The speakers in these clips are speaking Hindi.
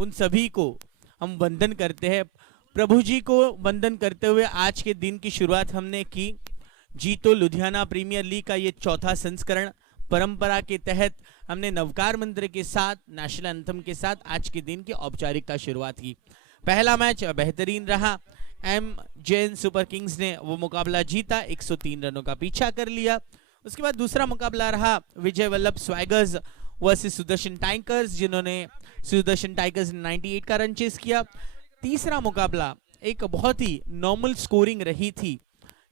उन सभी को हम वंदन करते हैं। प्रभु जी को वंदन करते हुए आज के दिन की शुरुआत हमने की। जीतो लुधियाना प्रीमियर लीग का ये चौथा संस्करण, परंपरा के तहत हमने नवकार मंत्र के साथ, नेशनल एंथम के साथ आज के दिन की औपचारिकता शुरुआत की। पहला मैच बेहतरीन रहा। एम जैन सुपर किंग्स ने वो मुकाबला जीता, 103 रनों का पीछा कर लिया। उसके बाद दूसरा मुकाबला रहा विजय वल्लभ स्वैगर्स वर्सेस सुदर्शन टाइगर्स, जिन्होंने सुदर्शन टाइगर्स ने 98 का रन चेस किया। तीसरा मुकाबला एक बहुत ही नॉर्मल स्कोरिंग रही थी।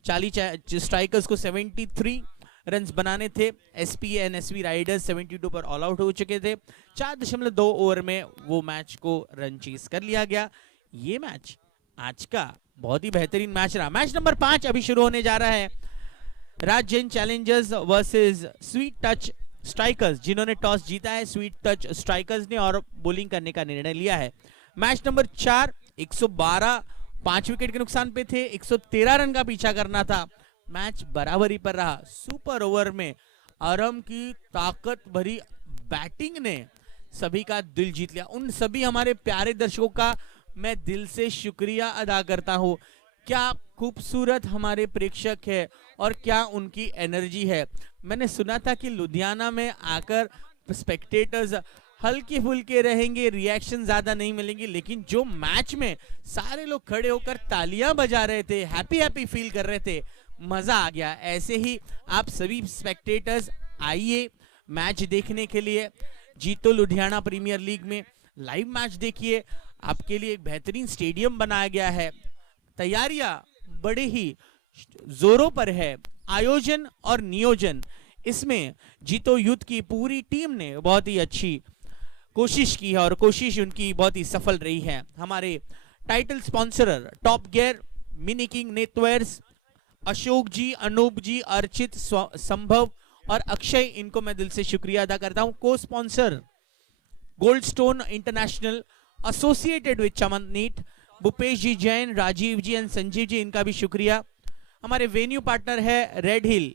40 स्ट्राइकर्स को 73 रन्स बनाने थे। एसपी एंड एसवी राइडर्स 72 पर ऑल आउट हो चुके थे। 4.2 ओवर में वो मैच को रन चेस कर लिया गया। ये मैच आज का बहुत ही बेहतरीन मैच रहा। मैच नंबर 5 अभी शुरू होने जा रहा है। Raj Jain challengers versus sweet touch strikers, जिन्होंने टॉस जीता है स्वीट टच स्ट्राइकर्स ने और बॉलिंग करने का निर्णय लिया है। मैच नंबर 4, 112 5 विकेट के नुकसान पे थे, 113 रन का पीछा करना था। मैच बराबरी पर रहा। सुपर ओवर में आरम की ताकत भरी बैटिंग ने सभी का दिल जीत लिया। उन सभी हमारे प्यारे दर्शकों का मैं दिल से शुक्रिया अदा करता हूं। क्या खूबसूरत हमारे प्रेक्षक है और क्या उनकी एनर्जी है। मैंने सुना था कि लुधियाना में आकर स्पेक्टेटर्स हल्के फुल्के रहेंगे, रिएक्शन ज्यादा नहीं मिलेंगे, लेकिन जो मैच में सारे लोग खड़े होकर तालियां बजा रहे थे, हैप्पी हैप्पी फील कर रहे थे, मजा आ गया। ऐसे ही आप सभी स्पेक्टेटर्स आइए मैच देखने के लिए। जीतो लुधियाना प्रीमियर लीग में लाइव मैच देखिए। आपके लिए एक बेहतरीन स्टेडियम बनाया गया है। तैयारियां बड़े ही जोरों पर है। आयोजन और नियोजन, इसमें जीतो यूथ की पूरी टीम ने बहुत ही अच्छी कोशिश की है और कोशिश उनकी बहुत ही सफल रही है। हमारे title sponsorer top gear, mini king knitwears, Ashok ji, Anoop ji, Archit, Sambhav और अक्षय, इनको मैं दिल से शुक्रिया अदा करता हूं। को sponsor gold stone international, associated with Chaman knit, Bhupesh ji Jain, Rajeev ji and Sanjeev ji, इनका भी शुक्रिया। हमारे वेन्यू पार्टनर है red hill,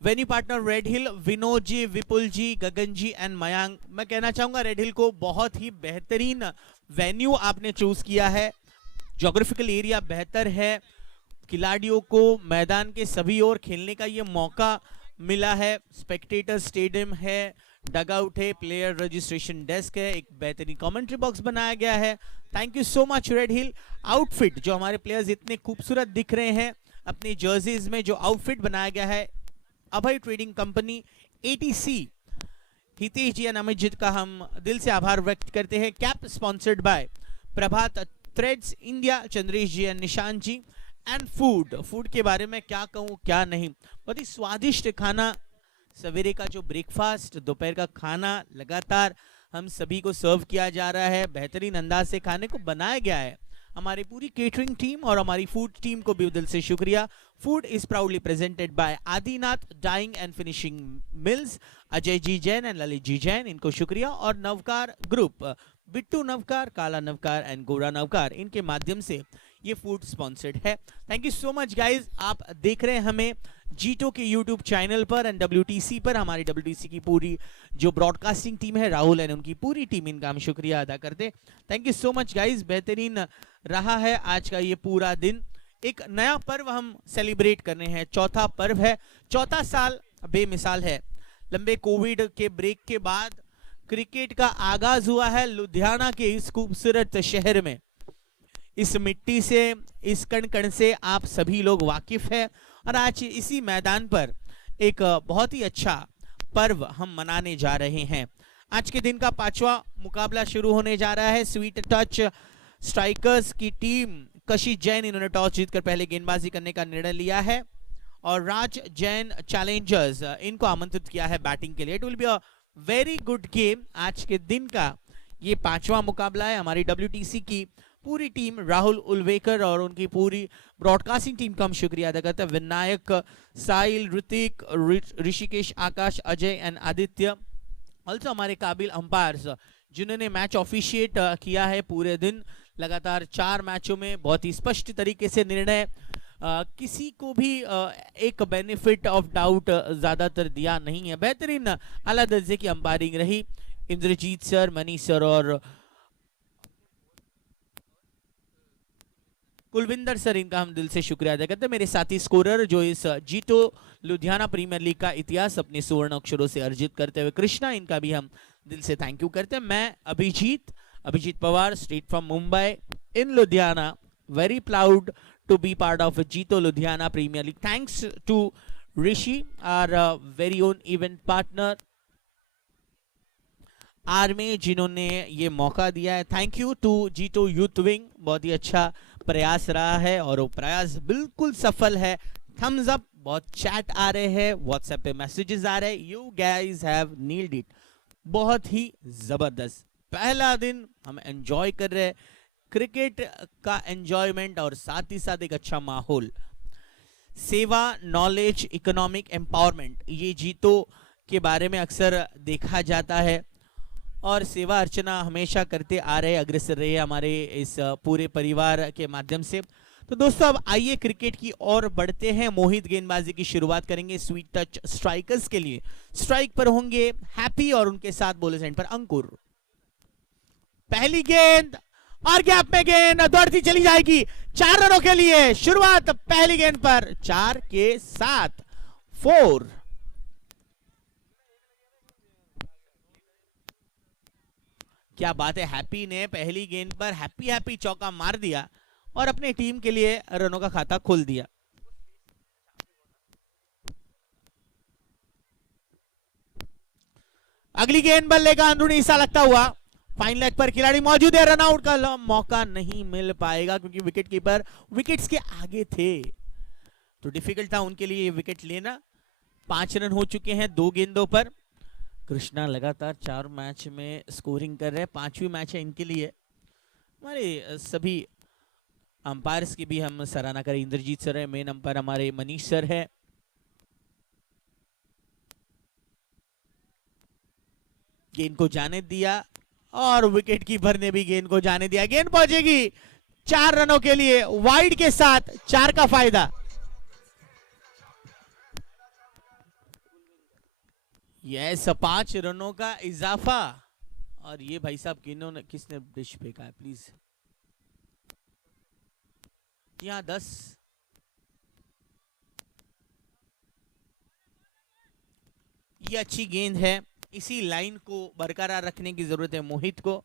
venue partner red hill, Vinod ji, Vipul ji, Gagan ji and Mayank. मैं कहना चाहूंगा रेड हिल को बहुत ही बेहतरीन वेन्यू आपने चूज किया है। ज्योग्राफिकल एरिया बेहतर है, खिलाड़ियों को मैदान के सभी ओर खेलने का ये मौका मिला है। स्पेक्टेटर स्टेडियम है, डगआउट है, प्लेयर रजिस्ट्रेशन डेस्क है, एक बेहतरीन कमेंट्री बॉक्स बनाया गया है। Thank you so much red hill. Outfit, जो हमारे प्लेयर्स इतने खूबसूरत दिख रहे हैं अपनी जर्सीज में, जो आउटफिट बनाया गया है, Abhay trading company, ATC, Hitesh ji and Amit ji का हम दिल से आभार व्यक्त करते हैं। Cap sponsored by Prabhat threads India, Chandresh ji and Nishant ji. And food के बारे में क्या कहूँ क्या नहीं, बहुत ही स्वादिष्ट खाना। सवेरे का जो ब्रेकफास्ट, दोपहर का खाना लगातार हम सभी को सर्व किया जा रहा है। बेहतरीन अंदाज से खाने को बनाया गया है। हमारी पूरी केटरिंग टीम और हमारी फूड टीम को भी दिल से शुक्रिया। Food is proudly presented by Adinath dyeing and finishing mills, Ajay ji Jain and Lalit ji Jain, इनको शुक्रिया। और नवकार ग्रुप, बिट्टू नवकार, काला नवकार एंड गोरा नवकार, इनके माध्यम से ये फूड स्पॉन्सर्ड है। Thank you so much guys. आप देख रहे हैं हमें जीटो के यूट्यूब चैनल पर एंड WTC पर। हमारी WTC की पूरी जो ब्रॉडकास्टिंग टीम है, राहुल एंड उनकी पूरी टीम, इनका हम शुक्रिया अदा करते। Thank you so much guys. बेहतरीन रहा है आज का ये पूरा दिन। एक नया पर्व हम सेलिब्रेट कर रहे हैं, चौथा पर्व है। चौथा साल बेमिसाल है। लंबे कोविड के ब्रेक के बाद क्रिकेट का आगाज हुआ है लुधियाना के इस खूबसूरत शहर में। इस मिट्टी से, इस कण कण से आप सभी लोग वाकिफ हैं और आज इसी मैदान पर एक बहुत ही अच्छा पर्व हम मनाने जा रहे हैं। आज के दिन का 5वां मुकाबला शुरू होने जा रहा है। स्वीट टच स्ट्राइकर्स की टीम कशिश जैन, इन्होंने टॉस जीतकर पहले गेंदबाजी करने का निर्णय लिया है और राज जैन चैलेंजर्स, इनको आमंत्रित किया है बैटिंग के लिए। It will be a very good game. आज के दिन का ये 5वां मुकाबला है। हमारी WTC की पूरी टीम, राहुल उल्वेकर और उनकी पूरी ब्रॉडकास्टिंग टीम का हम शुक्रिया अदा करते हैं। विनायक, साहिल, ऋतिक, ऋषिकेश, आकाश, अजय एंड आदित्य, ऑल्सो हमारे काबिल अंपायर्स जिन्होंने मैच ऑफिशिएट किया है पूरे दिन। लगातार 4 मैचों में बहुत ही स्पष्ट तरीके से निर्णय किसी को भी एक बेनिफिट ऑफ डाउट ज्यादातर दिया नहीं है। बेहतरीन आला दर्जे की अंपायरिंग रही। इंद्रजीत सर, मनीष सर और कुलविंदर सर, इनका हम दिल से शुक्रिया अदा करते हैं। मेरे साथी स्कोरर जो इस जीतो लुधियाना प्रीमियर लीग का इतिहास अपने सुवर्ण अक्षरों से अर्जित करते हुए कृष्णा, इनका भी हम दिल से थैंक यू करते हैं। मैं Abhijit Pawar, straight from Mumbai in Ludhiana, very proud to be part of Jito Ludhiana Premier League. Thanks to Rishi, our very own event partner, army, जिन्होंने ये मौका दिया है। थैंक यू टू जीतो यूथ विंग, बहुत ही अच्छा प्रयास रहा है और वो प्रयास बिल्कुल सफल है। थम्स अप, बहुत चैट आ रहे हैं, व्हाट्सएप पे मैसेजेस आ रहे हैं। You guys have nailed it, बहुत ही जबरदस्त। पहला दिन हम एंजॉय कर रहे हैं, क्रिकेट का एंजॉयमेंट और साथ ही साथ एक अच्छा माहौल। सेवा, नॉलेज, इकोनॉमिक एम्पावरमेंट, ये जीतो के बारे में अक्सर देखा जाता है और सेवा अर्चना हमेशा करते आ रहे, अग्रसर रहे हमारे इस पूरे परिवार के माध्यम से। तो दोस्तों अब आइए क्रिकेट की ओर बढ़ते हैं। मोहित गेंदबाजी की शुरुआत करेंगे स्वीट टच स्ट्राइकर्स के लिए। स्ट्राइक पर होंगे हैप्पी और उनके साथ बॉलर एंड पर अंकुर। पहली गेंद और गैप में गेंद दौड़ती चली जाएगी 4 रनों के लिए। शुरुआत पहली गेंद पर 4 के साथ 4। क्या बात है, हैप्पी ने पहली गेंद पर हैप्पी चौका मार दिया और अपनी टीम के लिए रनों का खाता खोल दिया। अगली गेंद बल्ले का अंदरूनी हिस्सा लगता हुआ फाइन लेग पर खिलाड़ी मौजूद है, रन आउट का मौका नहीं मिल पाएगा क्योंकि विकेट कीपर विकेट्स के आगे थे, तो डिफिकल्ट था उनके लिए विकेट लेना। 5 रन हो चुके हैं 2 गेंदों पर। कृष्णा लगातार 4 मैच में स्कोरिंग कर रहे हैं, 5वीं मैच है इनके लिए। हमारे सभी अंपायर्स की भी हम सराहना करें। इंद्रजीत सर है, मेन अंपायर हमारे मनीष सर है। गेंद को जाने दिया और विकेट कीपर ने भी गेंद को जाने दिया। गेंद पहुंचेगी 4 रनों के लिए, वाइड के साथ 4 का फायदा। यस, 5 रनों का इजाफा। और ये भाई साहब किसने डिश फेंका है प्लीज। यहाँ 10। ये अच्छी गेंद है, इसी लाइन को बरकरार रखने की जरूरत है मोहित को।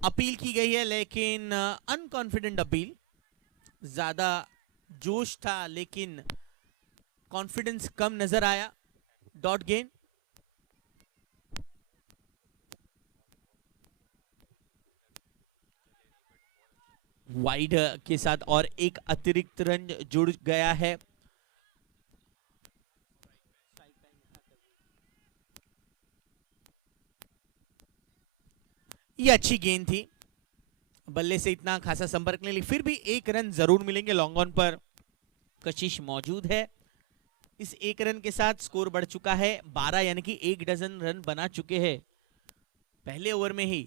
अपील की गई है लेकिन अनकॉन्फिडेंट अपील, ज्यादा जोश था लेकिन कॉन्फिडेंस कम नजर आया। डॉट गेंद। वाइड के साथ और एक अतिरिक्त रन जुड़ गया है। ये अच्छी गेंद थी, बल्ले से इतना खासा संपर्क नहीं, फिर भी 1 रन जरूर मिलेंगे। लॉन्ग ऑन पर कशिश मौजूद है। इस 1 रन के साथ स्कोर बढ़ चुका है 12, यानी कि 1 डजन रन बना चुके हैं पहले ओवर में ही।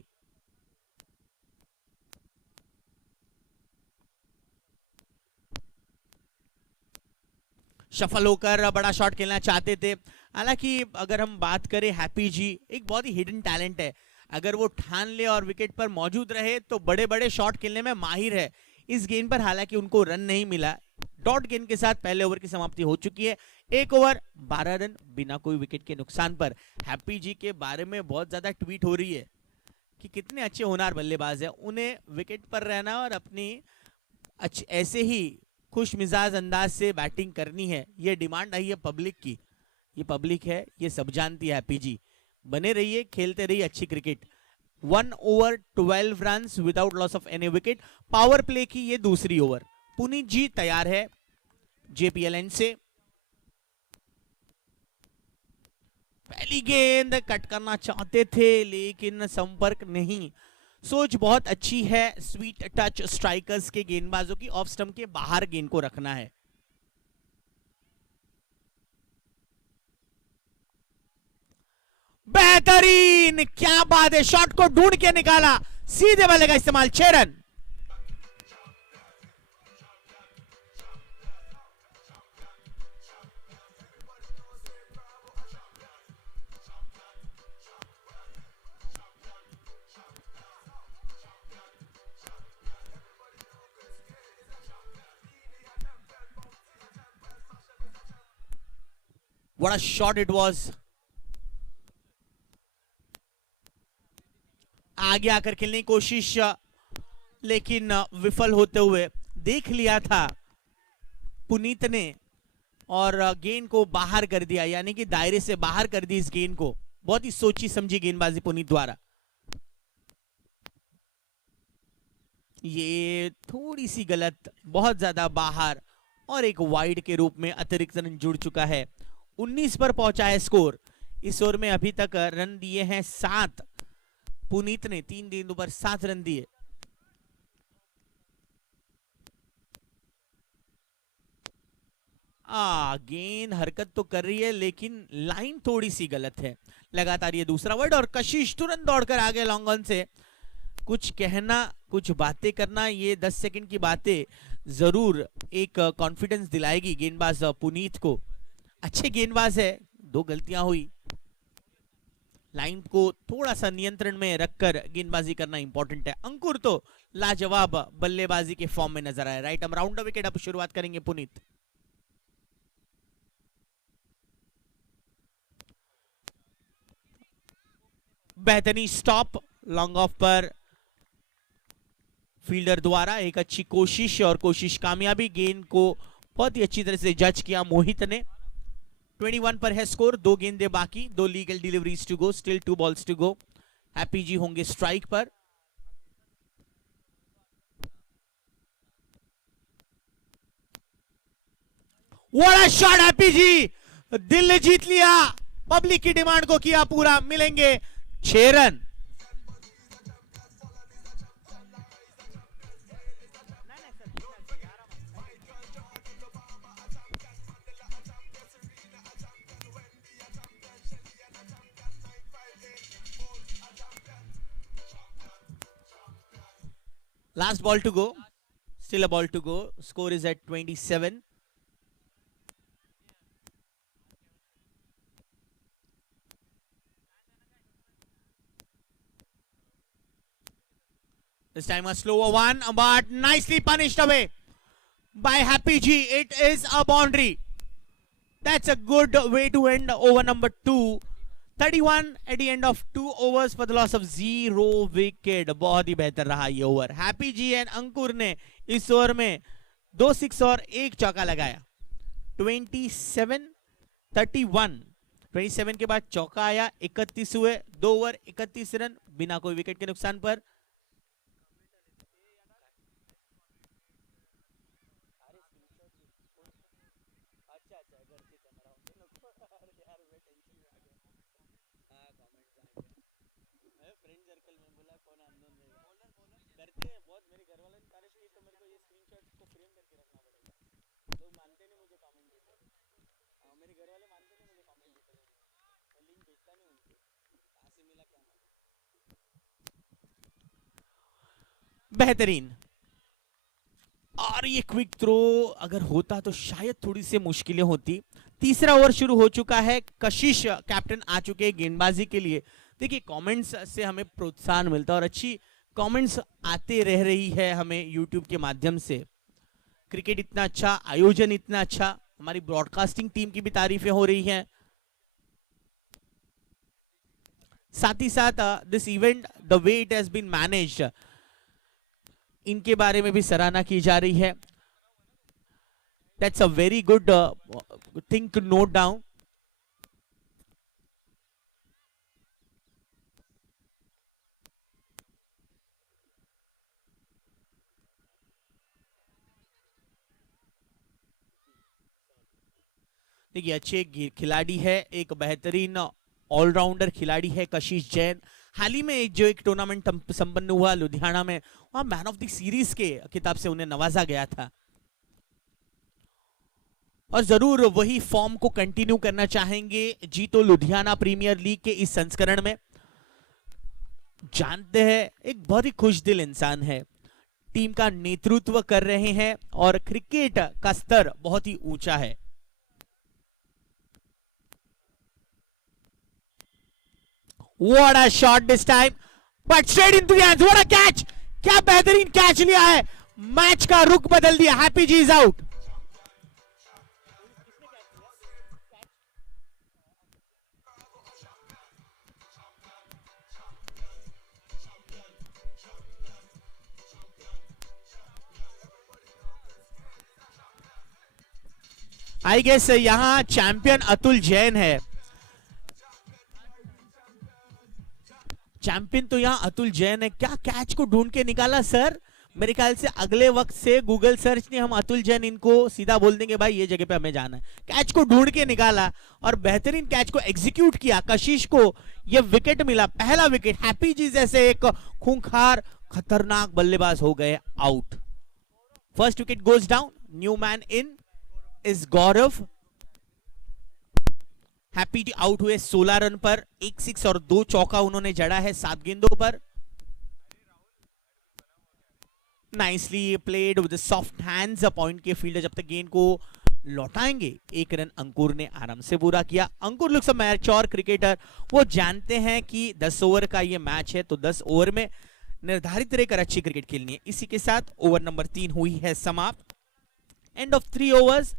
सफल होकर बड़ा शॉट खेलना चाहते थे। हालांकि अगर हम बात करें, हैप्पी जी एक बहुत ही हिडन टैलेंट है। अगर वो ठान ले और विकेट पर मौजूद रहे तो बड़े बड़े शॉट खेलने में माहिर है। इस गेंद पर हालांकि उनको रन नहीं मिला। डॉट गेंद के साथ पहले ओवर की समाप्ति हो चुकी है। 1 ओवर 12 रन बिना कोई विकेट के नुकसान पर। हैप्पी जी के बारे में बहुत ज्यादा ट्वीट हो रही है कि कितने अच्छे होनहार बल्लेबाज है, उन्हें विकेट पर रहना और अपनी ऐसे ही खुश मिजाज अंदाज से बैटिंग करनी है। ये डिमांड आई है पब्लिक की, ये पब्लिक है, ये सब जानती है। हैप्पी जी बने रहिए, खेलते रहिए अच्छी cricket. 1 over 12 run without loss of any wicket. Power play की ये दूसरी ओवर। पुनीत जी तैयार है जेपीएलएन से। पहली गेंद कट करना चाहते थे लेकिन संपर्क नहीं। सोच बहुत अच्छी है स्वीट टच स्ट्राइकर्स के गेंदबाजों की, ऑफ स्टंप के बाहर गेंद को रखना है। बेहतरीन, क्या बात है, शॉट को ढूंढ के निकाला, सीधे वाले का इस्तेमाल, 6 run. What a shot it was. आगे आकर खेलने की कोशिश, लेकिन विफल होते हुए देख लिया था पुनीत ने और गेंद को बाहर कर दिया, यानी कि दायरे से बाहर कर दी इस गेंद को। बहुत ही सोची समझी गेंदबाजी पुनीत द्वारा। ये थोड़ी सी गलत, बहुत ज्यादा बाहर, और एक वाइड के रूप में अतिरिक्त रन जुड़ चुका है। 19 पर पहुंचा है स्कोर। इस ओवर में अभी तक रन दिए हैं 7। पुनीत ने 3 गेंदों पर 7 रन दिए। गेंद हरकत तो कर रही है, लेकिन लाइन थोड़ी सी गलत है। लगातार ये दूसरा वर्ड, और कशिश तुरंत दौड़कर आगे लॉन्ग ऑन से कुछ कहना, कुछ बातें करना, ये 10 सेकंड की बातें जरूर एक कॉन्फिडेंस दिलाएगी गेंदबाज पुनीत को। अच्छे गेंदबाज है, 2 गलतियां हुई। लाइन को थोड़ा सा नियंत्रण में रखकर गेंदबाजी करना इंपॉर्टेंट है। अंकुर तो लाजवाब बल्लेबाजी के फॉर्म में नजर आए। राइट हम राउंड द विकेट अब शुरुआत करेंगे पुनीत। बेहतरीन स्टॉप लॉन्ग ऑफ पर फील्डर द्वारा, एक अच्छी कोशिश और कोशिश कामयाबी। गेंद को बहुत ही अच्छी तरह से जज किया मोहित ने। 21 पर है स्कोर, 2 गेंदें बाकी, 2 legal deliveries to go, still 2 balls to go. Happy ji होंगे स्ट्राइक पर। What a shot, happy ji दिल ने जीत लिया, पब्लिक की डिमांड को किया पूरा। मिलेंगे 6 run. Last ball to go. Still a ball to go. Score is at 27. This time a slower one, but nicely punished away by Happy G. It is a boundary. That's a good way to end over number 2. 31 at the end of 2 overs for the loss of 0 wicket. बहुत ही बेहतर रहा ये ओवर। हैप्पी जी एंड अंकुर ने इस ओवर में 2 6 और 1 चौका लगाया। 27-31। 27 के बाद चौका आया, 31 हुए, 2 ओवर 31 रन बिना कोई विकेट के नुकसान पर। बेहतरीन, और ये क्विक थ्रो अगर होता तो शायद थोड़ी सी मुश्किलें होती। तीसरा ओवर शुरू हो चुका है। कशिश कैप्टन आ चुके हैं गेंदबाजी के लिए। देखिए कमेंट्स से हमें प्रोत्साहन मिलता है और अच्छी कमेंट्स आते रह रही है हमें यूट्यूब के माध्यम से। क्रिकेट इतना अच्छा, आयोजन इतना अच्छा, हमारी ब्रॉडकास्टिंग टीम की भी तारीफें हो रही हैं। साथ ही साथ this event, the way it has been managed, इनके बारे में भी सराहना की जा रही है। That's a very good thing to note down. देखिए अच्छे खिलाड़ी है, एक बेहतरीन ऑलराउंडर खिलाड़ी है कशिश जैन। हाल ही में एक टूर्नामेंट संपन्न हुआ लुधियाना में, वहां मैन ऑफ द सीरीज के खिताब से उन्हें नवाजा गया था। और जरूर वही फॉर्म को कंटिन्यू करना चाहेंगे जीतो लुधियाना प्रीमियर लीग के इस संस्करण में। जानते हैं एक बहुत ही खुशदिल इंसान है, टीम का नेतृत्व कर रहे हैं और क्रिकेट का स्तर बहुत ही ऊंचा है। What a shot this time, but straight into the hands. What a catch! क्या बेहतरीन कैच लिया है, मैच का रुख बदल दिया। Happy ji is out. I guess यहां चैंपियन अतुल जैन है। चैंपियन तो यहां अतुल जैन है। क्या कैच को ढूंढ के निकाला सर। मेरे ख्याल से अगले वक्त से गूगल सर्च ने हम अतुल जैन इनको सीधा बोल देंगे भाई ये जगह पे हमें जाना है। कैच को ढूंढ के निकाला और बेहतरीन कैच को एग्जीक्यूट किया। कशिश को ये विकेट मिला, पहला विकेट। हैप्पी जी जैसे एक खूंखार खतरनाक बल्लेबाज हो गए out. First wicket goes down. New man in is Gaurav. Happy ji out हुए 16 रन पर, 1 6 और 2 चौका उन्होंने जड़ा है 7 गेंदों पर। Nicely played with soft hands. Point के फील्डर जब तक गेंद को लौटाएंगे। 1 रन अंकुर ने आराम से पूरा किया। अंकुर लुक्स अ मैच्योर क्रिकेटर। वो जानते हैं कि 10 ओवर का ये मैच है तो 10 ओवर में निर्धारित रहकर अच्छी क्रिकेट खेलनी है। इसी के साथ ओवर नंबर 3 हुई है समाप्त। And of 3 overs,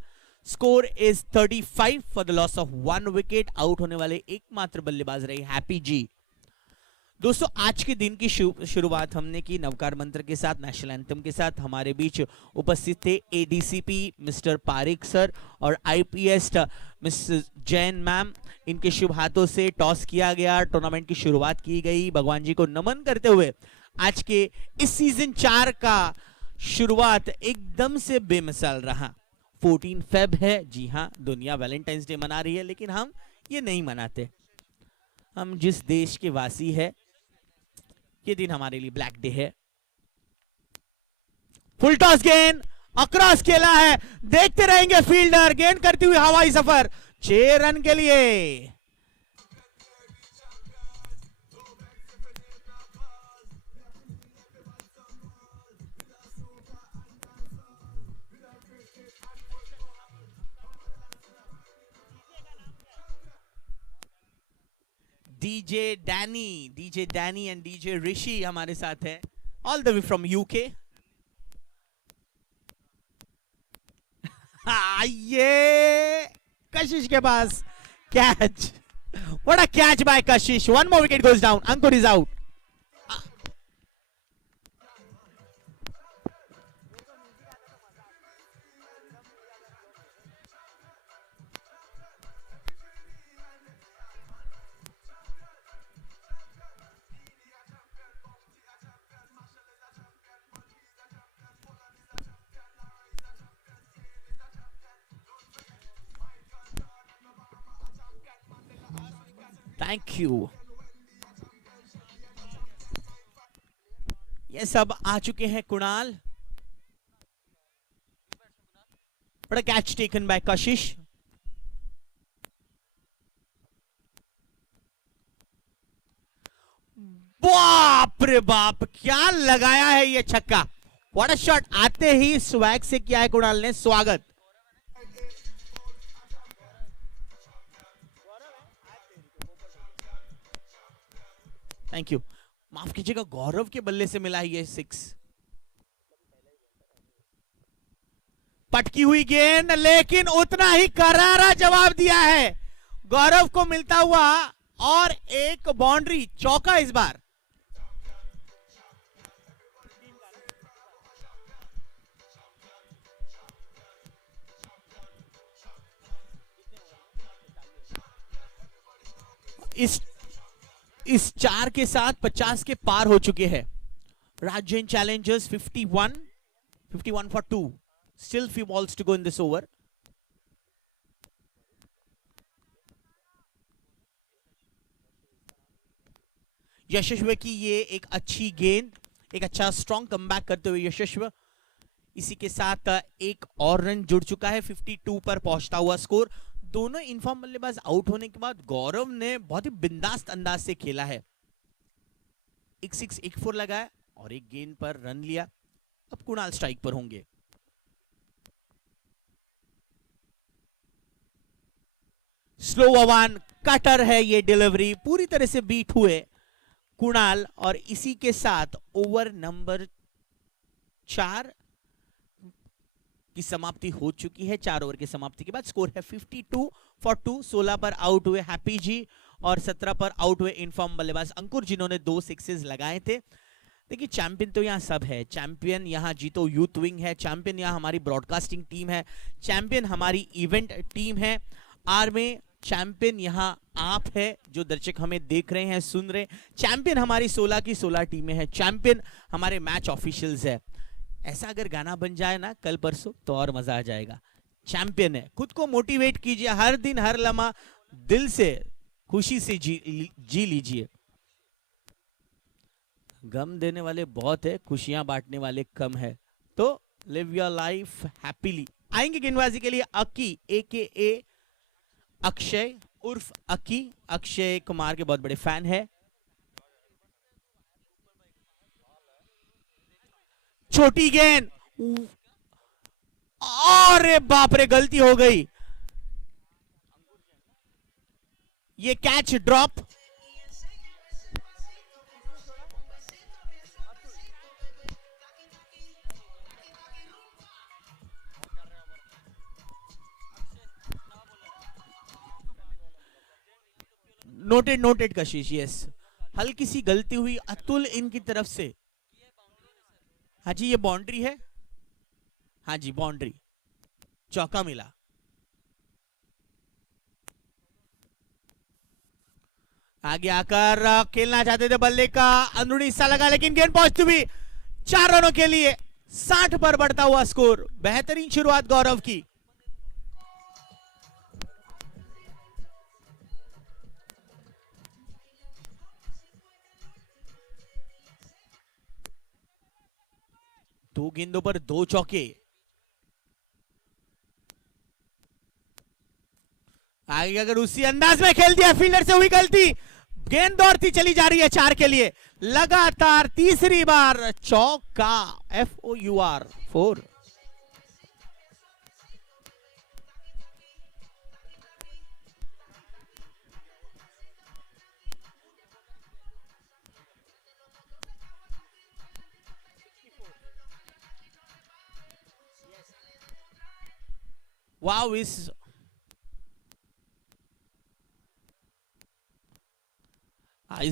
score is 35 for the loss of 1 wicket. Out होने वाले एकमात्र बल्लेबाज रहे हैप्पी जी। दोस्तों आज के दिन की शुरुआत हमने की नवकार मंत्र के साथ, नेशनल एंथम के साथ। हमारे बीच उपस्थित थे एडीसीपी मिस्टर पारिक सर और आईपीएस मिसेस जैन मैम। इनके शुभ हाथों से टॉस किया गया, टूर्नामेंट की शुरुआत की गई। भगवान जी को नमन करते हुए आज के इस सीजन 4 का शुरुआत एकदम से बेमिसाल रहा। 14 फेब है, जी हाँ, दुनिया वैलेंटाइंस डे मना रही है, लेकिन हम ये नहीं मनाते। हम जिस देश के वासी है, ये दिन हमारे लिए ब्लैक डे है। फुल टॉस गेंद अक्रॉस खेला है, देखते रहेंगे फील्डर। गेंद करती हुई हवाई सफर 6 रन के लिए। DJ Danny and DJ Rishi हमारे साथ है, all the way from UK. ये कशिश के पास catch. What a catch by Kashish. 1 more wicket goes down. Ankur is out. Thank you. ये सब आ चुके हैं कुणाल। बड़ा कैच टेकन बाय कशिश। बाप रे बाप, क्या लगाया है ये छक्का। What a shot. आते ही स्वैग से किया है कुणाल ने स्वागत। Thank you. माफ कीजिएगा, गौरव के बल्ले से मिला है ये 6। पटकी हुई गेंद, लेकिन उतना ही करारा जवाब दिया है। गौरव को मिलता हुआ और एक बाउंड्री, चौका इस बार। इस 4 के साथ 50 के पार हो चुके हैं। राजन Challengers 51 for 2। Still few balls to go in this over. यशस्वी की ये एक अच्छी गेंद, एक अच्छा स्ट्रॉन्ग कमबैक करते हुए यशस्वी इसी के साथ एक और रन जुड़ चुका है 52 पर पहुंचता हुआ स्कोर। दोनों इनफॉर्म बल्लेबाज आउट होने के बाद गौरव ने बहुत ही बिंदास अंदाज से खेला है। एक 6 एक 4 लगाया और एक गेंद पर रन लिया। अब कुणाल स्ट्राइक पर होंगे। स्लो वन कटर है, ये डिलीवरी पूरी तरह से बीट हुए कुणाल। और इसी के साथ ओवर नंबर 4 की समाप्ति हो चुकी है। 4 ओवर की समाप्ति के बाद स्कोर है 52 फॉर 2। 16 पर आउट हुए हैप्पी जी और 17 पर आउट हुए इनफॉर्म बल्लेबाज अंकुर, जिन्होंने 2 सिक्सेस लगाए थे। देखिए चैंपियन तो यहाँ सब है। चैंपियन यहाँ जीतो यूथ विंग है, चैंपियन यहाँ हमारी ब्रॉडकास्टिंग टीम है, चैंपियन हमारी इवेंट टीम है आर में, चैंपियन यहाँ आप है जो दर्शक हमें देख रहे हैं सुन रहे, चैंपियन हमारी 16 की 16 टीमें हैं, चैंपियन हमारे मैच ऑफिशियल्स है। ऐसा अगर गाना बन जाए ना कल परसों तो और मजा आ जाएगा। चैंपियन है, खुद को मोटिवेट कीजिए, हर दिन हर लम्हा दिल से खुशी से जी लीजिए। गम देने वाले बहुत है, खुशियां बांटने वाले कम है, तो लिव योर लाइफ हैप्पीली। आएंगे गेंदबाजी के लिए अकी AKA अक्षय उर्फ अकी। अक्षय कुमार के बहुत बड़े फैन है। छोटी गेंद, अरे बाप रे गलती हो गई, ये कैच ड्रॉप। नोटेड नोटेड कशिश, यस हल्की सी गलती हुई अतुल इनकी तरफ से। हाँ जी ये बाउंड्री है, हाँ जी बाउंड्री, चौका मिला। आगे आकर खेलना चाहते थे, बल्ले का अंदरूनी हिस्सा लगा लेकिन गेंद पहुंचती हुई 4 रनों के लिए 60 पर बढ़ता हुआ स्कोर। बेहतरीन शुरुआत गौरव की। दो गेंदों पर 2 चौके। आगे अगर उसी अंदाज में खेल दिया, फील्डर से हुई गलती, गेंद दौड़ती चली जा रही है 4 के लिए, लगातार तीसरी बार चौका। FOUR 4। वाओ, इस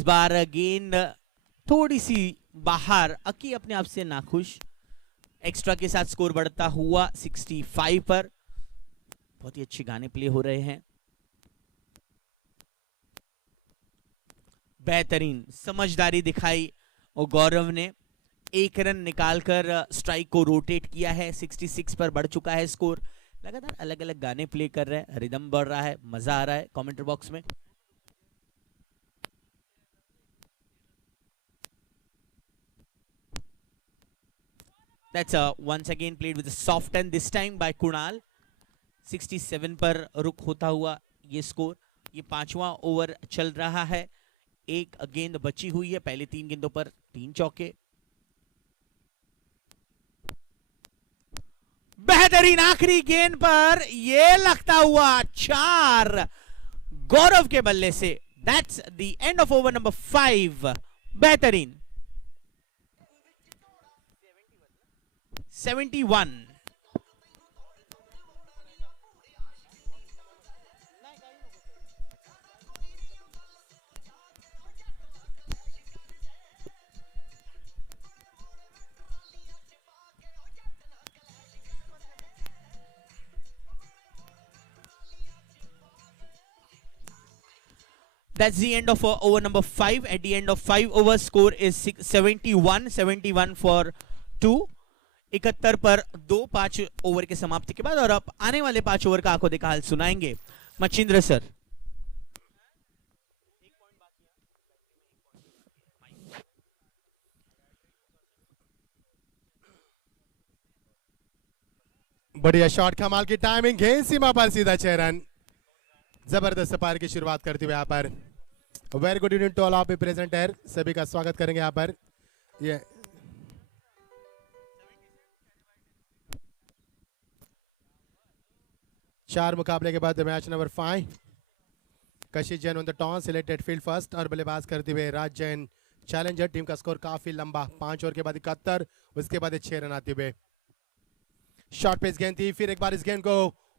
बार गेंद थोड़ी सी बाहर, अकी अपने आप से नाखुश। एक्स्ट्रा के साथ स्कोर बढ़ता हुआ 65 पर। बहुत ही अच्छे गाने प्ले हो रहे हैं। बेहतरीन समझदारी दिखाई और गौरव ने 1 रन निकालकर स्ट्राइक को रोटेट किया है। 66 पर बढ़ चुका है स्कोर। लगातार अलग अलग गाने प्ले कर रहे हैं, रिदम बढ़ रहा है, मजा आ रहा है कमेंट्री बॉक्स में। That's once again played with a soft end, this time by Kunal. 67 पर रुक होता हुआ ये स्कोर। ये 5वां ओवर चल रहा है, एक गेंद बची हुई है। पहले 3 गेंदों पर 3 चौके। बेहतरीन आखिरी गेंद पर ये लगता हुआ 4 गौरव के बल्ले से। That's the end of over number 5. बेहतरीन 71। That's the end of over number 5. At the end of 5 overs, score is 71 for 2। 71 पर 2 5 ओवर के समाप्ति के बाद। और अब आने वाले 5 ओवर का आंखों देखा हाल सुनाएंगे मच्छिंद्र सर। बढ़िया शॉट, कमाल की टाइमिंग, गेंद सीमा पर सीधा 6 रन। जबरदस्त पार की शुरुआत करते हुए यहाँ पर very good evening to all of present है, सभी का स्वागत करेंगे यहाँ पर। ये 4 मुकाबले के बाद match number 5, Kashish Jain on the toss, selected field first और बल्लेबाज करते हुए राज जैन चैलेंजर। टीम का स्कोर काफी लंबा, 5 ओवर के बाद 71, उसके बाद 6 रन आते हुए। शॉर्ट पेस गेंद थी, फिर एक बार इस गेंद को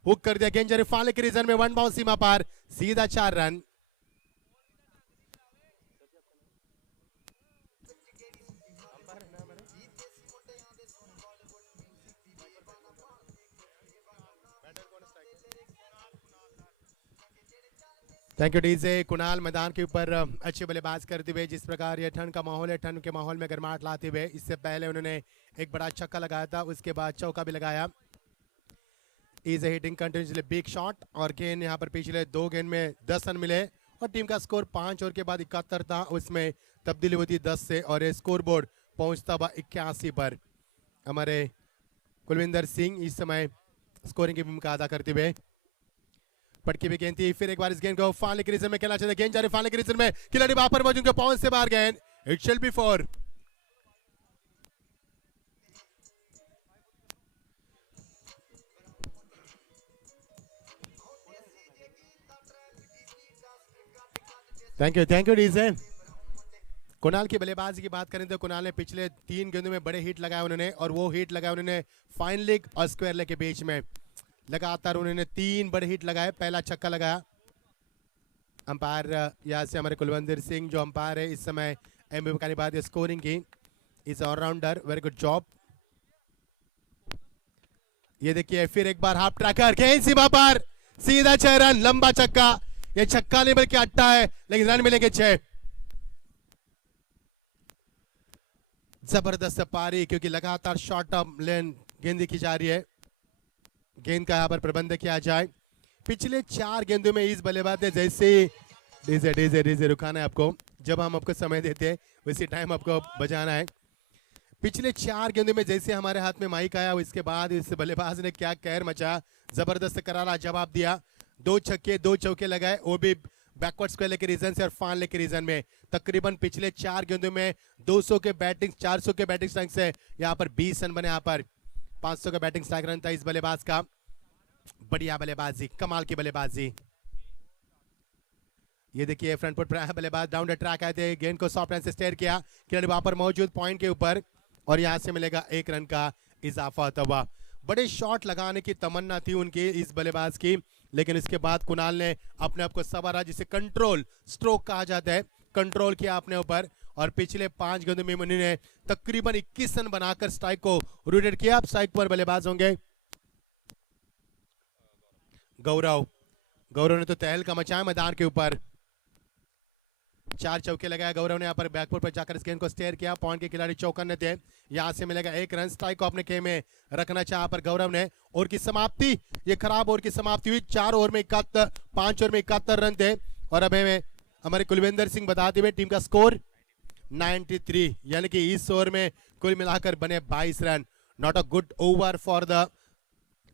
हुक कर दिया, गेंद फाले के रीजन में 1 बाउंस सीमा पार, सीधा 4 run. Thank you DJ. Kunal मैदान के ऊपर अच्छे बल्लेबाज करते हुए, जिस प्रकार ये ठंड का माहौल है, ठंड के माहौल में गर्माहट लाते हुए, इससे पहले उन्होंने एक बड़ा छक्का लगाया था, उसके बाद चौका भी लगाया। Is hitting continuously big shot और गेंद यहाँ पर पिछले 2 गेंद में 10 रन मिले और टीम का स्कोर 5 ओवर के बाद 71 था, उसमें तब्दीली होती 10 से और ये स्कोर बोर्ड पहुंचता हुआ 81 पर। हमारे कुलविंदर सिंह इस समय स्कोरिंग की भूमिका अदा करते हुए। पटकी भी गेंद थी, फिर एक बार इस गेंद को फाले के रीजन में खेलना चाहते, गेंद जा रही फाले के रीजन में, खिलाड़ी वहां पर मौजूद, पहुंच से बाहर गेंद, it shall be 4। Thank you DJ. Kunal की बल्लेबाजी की बात करें तो कुणाल ने पिछले 3 गेंदों में बड़े हिट लगाए उन्होंने, और वो हिट लगाए उन्होंने फाइन लेग और स्क्वायर लेग के बीच में। लगातार उन्होंने 3 बड़े हिट लगाए, पहला छक्का लगाया। अंपायर यहाँ से हमारे कुलवंत सिंह जो अंपायर है इस समय एमबीपी का निभाते स्कोरिंग की, is allrounder, very good job. ये देखिए फिर एक बार हाफ ट्रैकर, गेंद सीमा पर, सीधा 6 रन, लंबा छक्का। ये छक्का नहीं बल्कि अट्टा है, लेकिन रन मिलेंगे 6। जबरदस्त पारी, क्योंकि लगातार शॉर्ट टर्म लेन गेंद की जा रही है। गेंद का यहाँ पर प्रबंध किया जाए। पिछले 4 गेंदों में इस बल्लेबाज ने जैसे डीजे डीजे डीजे रुकाना है आपको, जब हम आपको समय देते हैं उसी टाइम आपको बजाना है। पिछले 4 गेंदों में जैसे हमारे हाथ में माइक आया, इसके बाद इस बल्लेबाज ने क्या कहर मचा, जबरदस्त करारा जवाब दिया। 2 छक्के 2 चौके लगाए, वो भी बैकवर्ड स्क्वायर के रीजन से और फान ले के रीजन में। तकरीबन पिछले 4 गेंदों में 200 के बैटिंग 400 के बैटिंग स्ट्राइक से यहाँ पर 20 रन बने, यहाँ पर 500 का बैटिंग स्ट्राइक रन था इस बल्लेबाज का। बढ़िया बल्लेबाजी, कमाल की बल्लेबाजी। ये देखिए फ्रंट फुट बल्लेबाज डाउन द ट्रैक आए थे, गेंद को सॉफ्ट हैंड से स्टेयर किया, खिलाड़ी वहां पर मौजूद पॉइंट के ऊपर, और यहां से मिलेगा 1 रन का इजाफा होता हुआ। बड़े शॉट लगाने की तमन्ना थी उनकी इस बल्लेबाज की, लेकिन इसके बाद कुणाल ने अपने आप को सवारा, जिसे कंट्रोल स्ट्रोक कहा जाता है, कंट्रोल किया अपने ऊपर, और पिछले 5 गेंदों में उन्होंने तकरीबन 21 रन बनाकर स्ट्राइक को रोटेट किया। अब स्ट्राइक पर बल्लेबाज होंगे गौरव। गौरव ने तो तहलका मचाया मैदान के ऊपर, 4 चौके लगाया गौरव ने, यहाँ पर बैकफुट पर जाकर इस गेंद को स्टेयर किया, पॉइंट के खिलाड़ी चौकन्ने थे, यहाँ से मिलेगा 1 रन। स्ट्राइक को अपने के में रखना चाहा पर गौरव ने। ओवर की समाप्ति, ये खराब ओवर की समाप्ति हुई, 4 ओवर में 71, 5 ओवर में 71 रन थे, और अब हमें हमारे कुलविंदर सिंह बताते हुए टीम का स्कोर 93, यानी कि इस ओवर में कुल मिलाकर बने 22 run. Not a good over for the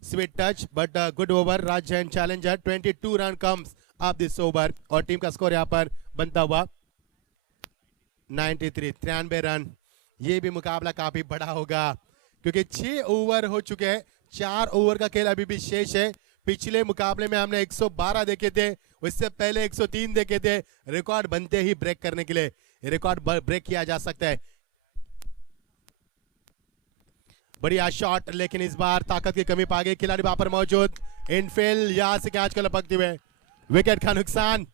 sweet touch, but good over Raj Jain challenger. 22 run comes of this over, और टीम का स्कोर यहाँ पर बनता हुआ 93, 93 रन। ये भी मुकाबला काफी बड़ा होगा, क्योंकि 6 ओवर हो चुके हैं, 4 ओवर का खेल अभी भी शेष है। पिछले मुकाबले में हमने 112 देखे थे, उससे पहले 103 देखे थे। रिकॉर्ड बनते ही ब्रेक करने के लिए रिकॉर्ड ब्रेक किया जा सकता है। बढ़िया शॉट, लेकिन इस बार ताकत की कमी पा गई, खिलाड़ी वहां पर मौजूद, इनफील्ड यहां से कैच को लपकते हुए विकेट का नुकसान।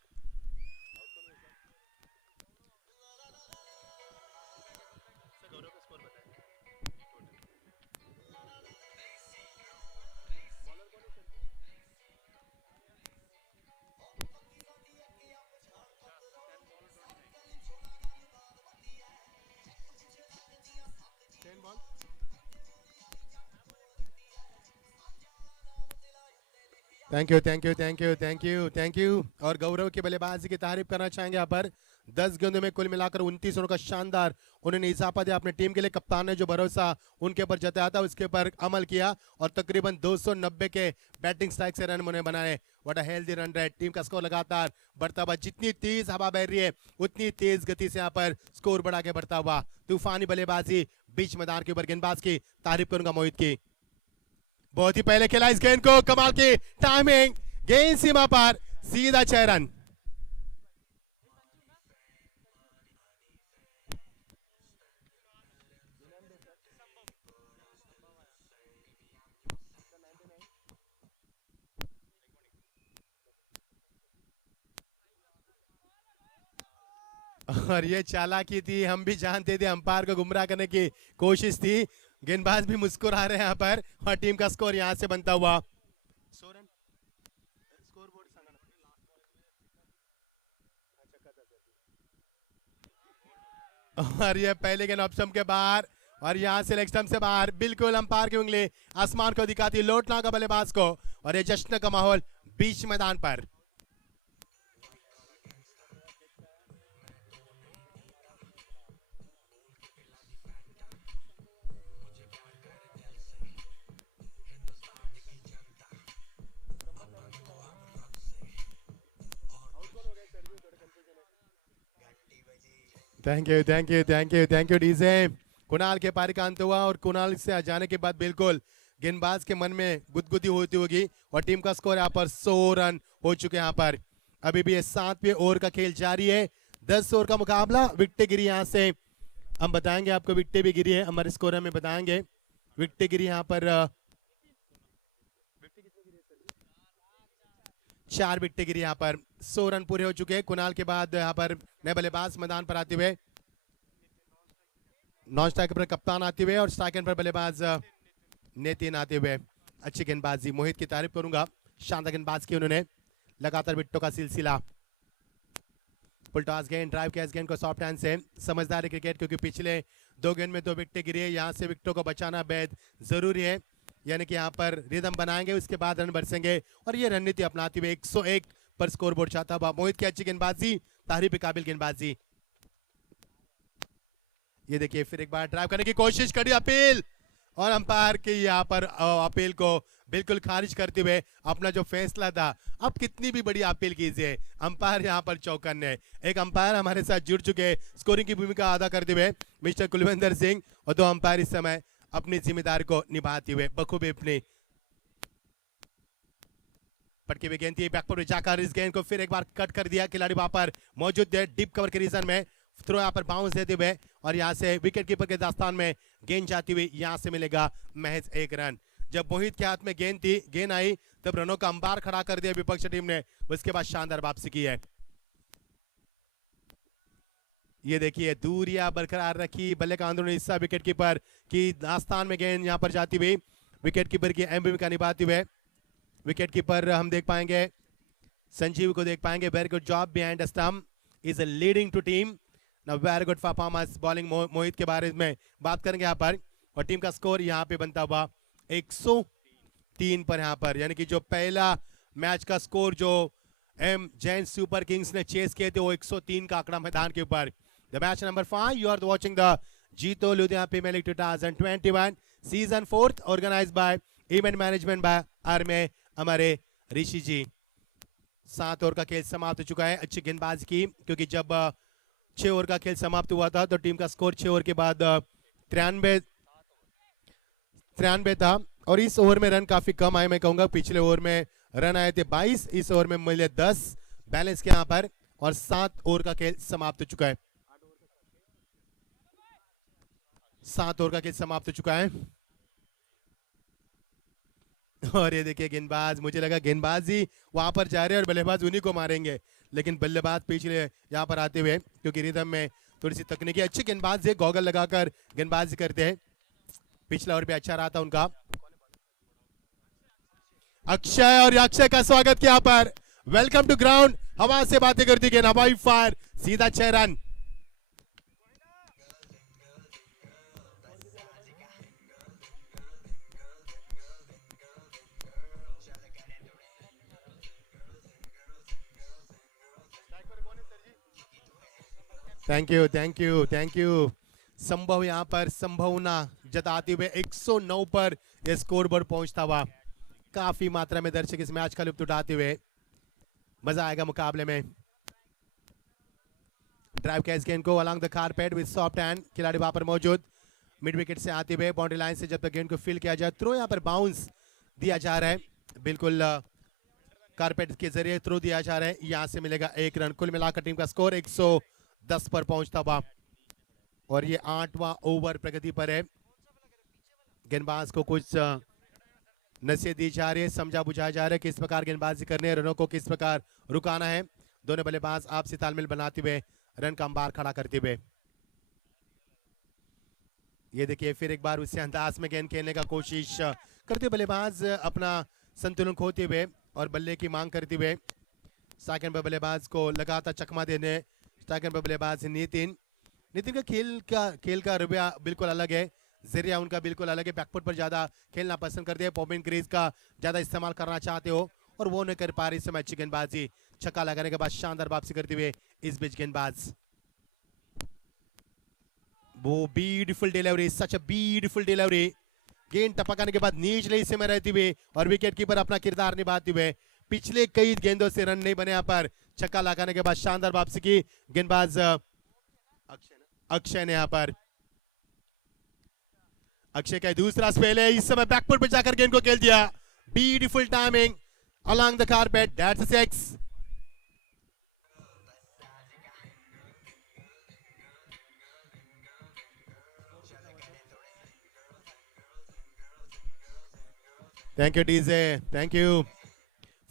Thank you thank you thank you thank you thank you. और गौरव की बल्लेबाजी की तारीफ करना चाहेंगे यहाँ पर। 10 गेंदों में कुल मिलाकर 29 रनों का शानदार उन्होंने इजाफा दिया अपने टीम के लिए। कप्तान ने जो भरोसा उनके ऊपर जताया था उसके ऊपर अमल किया और तकरीबन 290 के बैटिंग स्ट्राइक से रन उन्होंने बनाए। What a healthy run rate. Team का स्कोर लगातार बढ़ता हुआ, जितनी तेज हवा बह रही है उतनी तेज गति से यहाँ पर स्कोर बढ़ा के बढ़ता हुआ। तूफानी बल्लेबाजी बीच मैदान के ऊपर गेंदबाज की तारीफ करूंगा मोहित की। बहुत ही पहले खेला इस गेंद को, कमाल की टाइमिंग, गेंद सीमा पर सीधा 6 रन। और ये चालाकी थी, हम भी जानते थे, अंपायर को गुमराह करने की कोशिश थी। गेंदबाज भी मुस्कुरा रहे हैं यहाँ पर और टीम का स्कोर यहाँ से बनता हुआ। और ये पहले गेंद ऑप्शन के बाहर और यहाँ से लेग स्टंप से बाहर, बिल्कुल अंपायर की उंगली आसमान को दिखाती, लौटना का बल्लेबाज को। और ये जश्न का माहौल बीच मैदान पर। Thank you thank you thank you thank you DJ. Kunal के पारी का अंत हुआ और कुणाल से जाने के बाद बिल्कुल गेंदबाज के मन में गुदगुदी होती होगी और टीम का स्कोर यहाँ पर 100 रन हो चुके हैं। यहाँ पर अभी भी ये 7वें ओवर का खेल जारी है। 10 ओवर का मुकाबला। विकेट गिरी यहाँ से, हम बताएंगे आपको, विकेट भी गिरी है, हमारे स्कोर में बताएंगे। विकेट गिरी यहाँ पर 4 विकेट गिरी यहाँ पर। 100 रन पूरे हो चुके हैं। कुणाल के बाद यहाँ पर नए बल्लेबाज मैदान पर आते हुए, नॉन स्ट्राइकर पर कप्तान आते हुए और स्ट्राइकर पर बल्लेबाज नितिन आते हुए। अच्छी गेंदबाजी, मोहित की तारीफ करूंगा, शानदार गेंदबाज की उन्होंने। लगातार विकेटों का सिलसिला। फुलटॉस गेंद, ड्राइव किया इस गेंद को सॉफ्ट हैंड से। समझदारी क्रिकेट, क्योंकि पिछले 2 गेंद में 2 विकेट गिरी है, यहाँ से विकेटों को बचाना बेहद जरूरी है। यानी कि यहाँ पर रिदम बनाएंगे, उसके बाद रन बरसेंगे और ये रणनीति अपनाते हुए 101 पर स्कोर बोर्ड चाहता हुआ मोहित की अच्छी गेंदबाजी, तारीफ के काबिल गेंदबाजी। ये देखिए फिर एक बार ड्राइव करने की कोशिश करी, अपील, और अंपायर की यहाँ पर अपील को बिल्कुल खारिज करते हुए अपना जो फैसला था, अब कितनी भी बड़ी अपील कीजिए, अंपायर यहाँ पर चौकन्ने है। एक अंपायर हमारे साथ जुड़ चुके, स्कोरिंग की भूमिका अदा करते हुए मिस्टर कुलविंदर सिंह, और 2 अंपायर इस समय अपनी जिम्मेदारी को निभाते हुए बखूबी अपनी पटकी हुई गेंद थी, बैक पर जाकर इस गेंद को फिर एक बार कट कर दिया। खिलाड़ी वहां पर मौजूद है डीप कवर के रीजन में, थ्रो यहाँ पर बाउंस देते हुए और यहाँ से विकेट कीपर के दास्तान में गेंद जाती हुई यहाँ से मिलेगा महज 1 रन। जब मोहित के हाथ में गेंद थी, गेंद आई, तब रनों का अंबार खड़ा कर दिया विपक्ष टीम ने, उसके बाद शानदार वापसी की है। ये देखिए दूरियां बरकरार रखी, बल्ले का अंदरूनी हिस्सा विकेट कीपर की दास्तान में गेंद यहाँ पर जाती हुई, विकेट कीपर की अहम भूमिका निभाते हुए विकेट कीपर हम देख पाएंगे संजीव को देख पाएंगे। Very good job behind the stump, is leading to team. Now very good performance bowling. Mohit के बारे में बात करेंगे यहाँ पर, और टीम का स्कोर यहाँ पे बनता हुआ 103 पर यहाँ पर, यानी कि जो पहला मैच का स्कोर जो एम जैंट सुपर किंग्स ने चेस किए थे वो 103 का आंकड़ा मैदान के ऊपर। The match number 5, you are watching the जीतो Ludhiana premiere league 2021 season 4 organised by event management by आरमे हमारे ऋषि जी। 7 ओवर का खेल समाप्त हो चुका है। अच्छी गेंदबाजी की, क्योंकि जब 6 ओवर का खेल समाप्त हुआ था तो टीम का स्कोर 6 ओवर के बाद 93 था, और इस ओवर में रन काफी कम आए। मैं कहूंगा पिछले ओवर में रन आए थे 22, इस ओवर में मिले 10 बैलेंस के यहाँ पर, और 7 ओवर का खेल समाप्त हो चुका है। 7 ओवर का खेल समाप्त हो चुका है। और ये देखिए गेंदबाज, मुझे लगा गेंदबाज ही वहां पर जा रहे हैं और बल्लेबाज उन्हीं को मारेंगे, लेकिन बल्लेबाज पिछले यहाँ पर आते हुए, क्योंकि रिदम में थोड़ी सी तकनीकी, अच्छे गेंदबाज है, गॉगल लगाकर गेंदबाजी करते हैं। पिछला ओवर भी अच्छा रहा था उनका। अक्षय, और अक्षय का स्वागत किया पर, वेलकम टू ग्राउंड। हवा से बातें करती गेंद, हवाई फायर, सीधा 6 run. Thank you thank you thank you. संभव यहाँ पर संभावना जताते हुए 109 पर यह स्कोर बोर्ड पहुंचता हुआ। काफी मात्रा में दर्शक इस मैच का लुत्फ उठाते हुए, मजा आएगा मुकाबले में। ड्राइव कैच गेंद को along the carpet with soft hand, खिलाड़ी वहां पर मौजूद। मिड विकेट से आते हुए बाउंड्री लाइन से जब तक गेंद को फील किया जाए, थ्रो यहाँ पर बाउंस दिया जा रहा है, बिल्कुल कारपेट के जरिए थ्रो दिया जा रहा है। यहां से मिलेगा 1 रन। कुल मिलाकर टीम का स्कोर 110 पर पहुंचता हुआ और ये 8वां ओवर प्रगति पर है। गेंदबाज को कुछ नसीहत दी जा रही है, समझा बुझाया जा रहा है किस प्रकार गेंदबाजी करने, रनों को किस प्रकार रुकाना है। दोनों बल्लेबाज आपसी तालमेल बनाते हुए रन का अंबार खड़ा करते हुए। ये देखिए फिर एक बार उसी अंदाज में गेंद खेलने का कोशिश करते हुए बल्लेबाज अपना संतुलन खोते हुए और बल्ले की मांग करते हुए। सेकंड पर बल्लेबाज को लगातार चकमा देने, सेकंड पर बल्लेबाज नितिन का खेल का रवैया बिल्कुल अलग है, जरिया उनका बिल्कुल अलग है। बैकफुट पर ज्यादा खेलना पसंद करते हैं, पॉपिंग क्रीज का ज्यादा इस्तेमाल करना चाहते हो और वो नहीं कर पा रही। इस समय अच्छी गेंदबाजी, छक्का लगाने के बाद शानदार वापसी करते हुए इस बीच गेंदबाज, वो beautiful delivery, such a beautiful delivery. गेंद टपकाने के बाद निचले हिस्से में रहते हुए और विकेट कीपर अपना किरदार निभाते हुए पिछले कई गेंदों से रन नहीं बने, यहाँ पर छक्का लगाने के बाद शानदार वापसी की गेंदबाज अक्षय ने। यहाँ पर अक्षय का दूसरा स्पेल है, इस समय बैकफुट पर जाकर गेंद को खेल दिया। Beautiful timing along the carpet, that's a 6। Thank you, DJ. Thank you.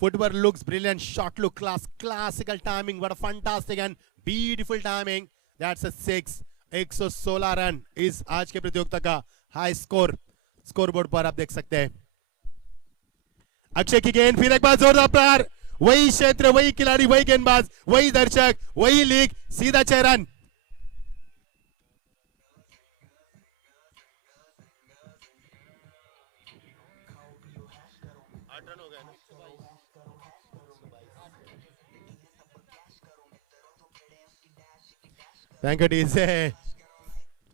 Footwork looks brilliant. Shot look class. Classical timing. What a fantastic and beautiful timing. That's a 6. 116 run इस आज के प्रतियोगिता का हाई स्कोर स्कोरबोर्ड पर आप देख सकते हैं। अक्षय की गेंद, फिर एक बार जोरदार प्रहार, वही क्षेत्र, वही खिलाड़ी, वही गेंदबाज, वही दर्शक, वही लीग, सीधा 6 रन। Thank you DJ.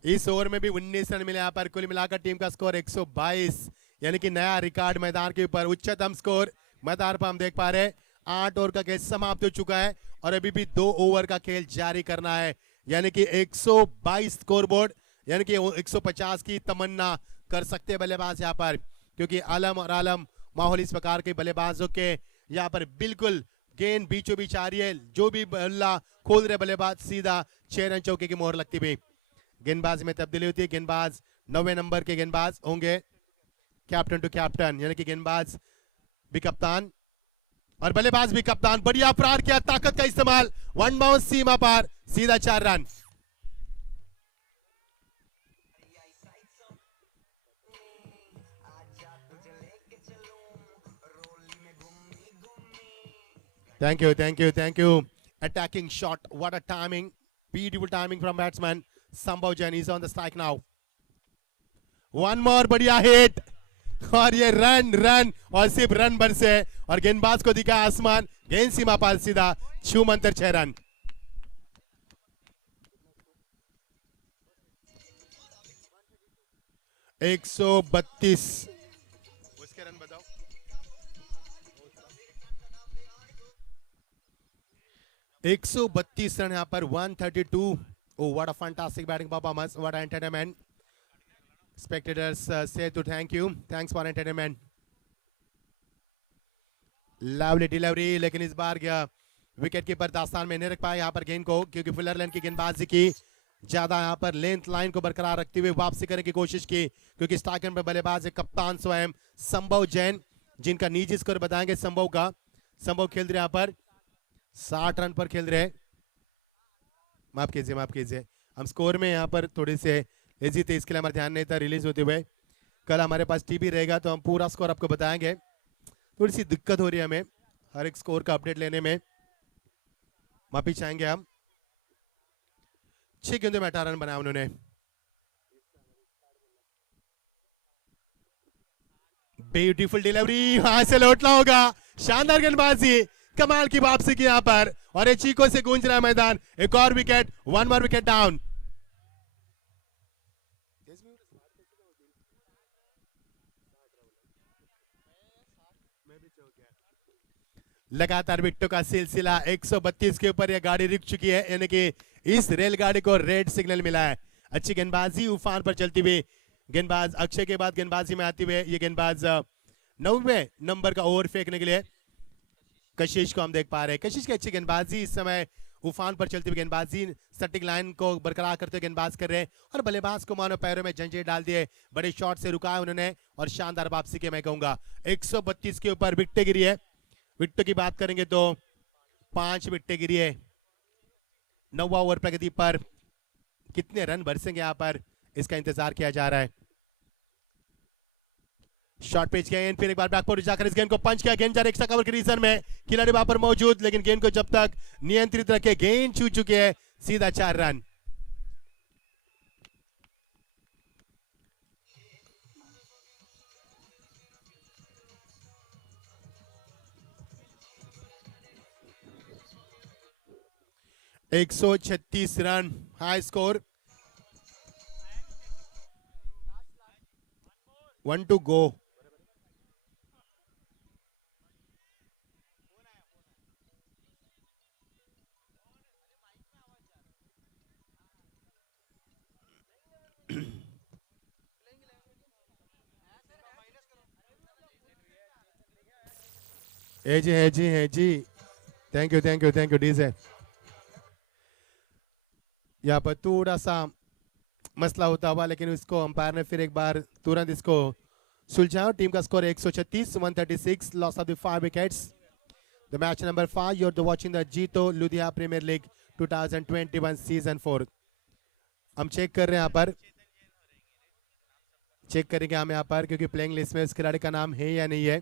इस ओवर में भी 19 रन मिले यहाँ पर। कुल मिलाकर टीम का स्कोर 122, यानी कि नया रिकॉर्ड मैदान के ऊपर, उच्चतम स्कोर मैदान पर हम देख पा रहे हैं। 8 ओवर का खेल समाप्त हो चुका है और अभी भी 2 ओवर का खेल जारी करना है, यानी कि 122 स्कोर बोर्ड, यानी कि 150 की तमन्ना कर सकते हैं बल्लेबाज यहाँ पर, क्योंकि आलम और आलम माहौल इस प्रकार के बल्लेबाजों के यहाँ पर बिल्कुल गेंद बीचों बीच आ रही है। जो भी बल्ला खोल रहे बल्लेबाज सीधा 6 रन चौके की मोहर लगती हुई। गेंदबाज में तब्दीली होती है, गेंदबाज 9वें नंबर के गेंदबाज होंगे, कैप्टन टू कैप्टन, यानी कि गेंदबाज भी कप्तान और बल्लेबाज भी कप्तान। बढ़िया प्रहार किया, ताकत का इस्तेमाल, वन बाउंस सीमा पार, सीधा 4 run. Thank you, thank you, thank you. Attacking shot, what a timing, beautiful timing from batsman Sambhav Jain is on the strike now. One more बढ़िया हिट और ये रन और सिर्फ रन बरसे और गेंदबाज को दिखा आसमान, गेंद सीमा पार, सीधा छूमंतर 6 रन। एक 132 उसके रन बताओ। 132 रन यहाँ पर, 132। Oh, what a fantastic batting performance! What an entertainment! Spectators say to thank you. Thanks for entertainment. Lovely delivery, लेकिन इस बार गया विकेट कीपर दास्तान में नहीं रख पाया यहाँ पर गेंद को, क्योंकि फुलर लाइन की गेंदबाजी की ज्यादा यहाँ पर लेंथ लाइन को बरकरार रखते हुए वापसी करने की कोशिश की, क्योंकि स्टार्ट पर बल्लेबाज है कप्तान स्वयं संभव जैन, जिनका निजी स्कोर बताएंगे संभव का। संभव खेल रहे यहाँ पर 60 रन पर खेल रहे। माफ कीजिए, हम स्कोर में यहाँ पर थोड़ी से लेजी थे, इसके लिए हमारा ध्यान नहीं था रिलीज होते हुए। कल हमारे पास टीवी रहेगा तो हम पूरा स्कोर आपको बताएंगे। थोड़ी सी दिक्कत हो रही है हमें हर एक स्कोर का अपडेट लेने में, माफी चाहेंगे हम। 6 गेंदों में 18 रन बनाया उन्होंने। ब्यूटीफुल डिलीवरी, वहां से लौटना होगा, शानदार गेंदबाजी, कमाल की वापसी की यहाँ पर और ये चीखों से गूंज रहा है मैदान। एक और wicket, one more wicket down. लगातार विकेटों का सिलसिला, 132 के ऊपर यह गाड़ी रुक चुकी है, यानी कि इस रेलगाड़ी को रेड सिग्नल मिला है। अच्छी गेंदबाजी उफान पर चलती हुई गेंदबाज अक्षय के बाद गेंदबाजी में आती हुई ये गेंदबाज 9वें नंबर का ओवर फेंकने के लिए कशिश को हम देख पा रहे हैं। कशिश की अच्छी गेंदबाजी, इस समय उफान पर चलती हुई गेंदबाजी, सटिंग लाइन को बरकरार करते हुए गेंदबाज कर रहे हैं और बल्लेबाज को मानो पैरों में जंजीर डाल दिए, बड़े शॉट से रुका है उन्होंने और शानदार वापसी के मैं कहूंगा। 132 के ऊपर विकेटें गिरी है। विकेटों की बात करेंगे तो 5 विकेटें गिरी है। 9वां ओवर प्रगति पर कितने रन बरसेंगे यहाँ पर, इसका इंतजार किया जा रहा है। शॉर्ट पिच गेंद, फिर एक बार बैकफुट जाकर इस गेंद को पंच किया। गेंद जा एक्स्ट्रा कवर के रीजन में, खिलाड़ी वहां पर मौजूद, लेकिन गेंद को जब तक नियंत्रित रखे, गेंद छू चुके हैं, सीधा 4 रन। एक 136 run high score, 1 to go। है जी, थैंक यू डीजे। यहाँ पर थोड़ा सा मसला होता हुआ, लेकिन उसको अंपायर ने फिर एक बार तुरंत इसको सुलझाया। टीम का score 136, 136, loss of the 5 wickets. The match number 5, you are watching the जीतो लुधियाना प्रीमियर लीग 2021 सीजन 4। हम चेक कर रहे हैं यहाँ पर, चेक करेंगे हम यहाँ पर, क्योंकि प्लेइंग लिस्ट में उस खिलाड़ी का नाम है या नहीं है।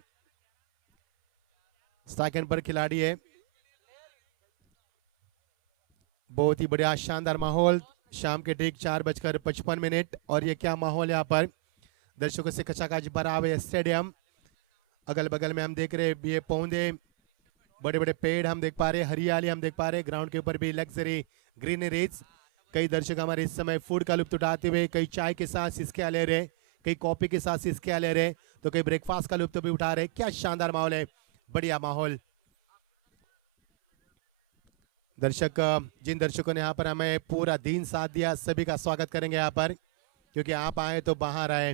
सेकंड पर खिलाड़ी है। बहुत ही बढ़िया शानदार माहौल, शाम के ठीक 4:55 और ये क्या माहौल है यहाँ पर, दर्शकों से खचाखच भरा हुआ स्टेडियम। अगल बगल में हम देख रहे हैं ये पौधे, बड़े बड़े पेड़ हम देख पा रहे हैं, हरियाली हम देख पा रहे हैं। ग्राउंड के ऊपर भी लग्जरी ग्रीनरीज। कई दर्शक हमारे इस समय फूड का लुत्फ उठाते हुए, कई चाय के साथ सिसकियां ले रहे, कई कॉफी के साथ सिसकियां ले रहे, तो कई ब्रेकफास्ट का लुत्फ भी उठा रहे। क्या शानदार माहौल है, बढ़िया माहौल। दर्शक, जिन दर्शकों ने यहाँ पर हमें पूरा दिन साथ दिया, सभी का स्वागत करेंगे यहाँ पर, क्योंकि आप आए तो बाहर आए।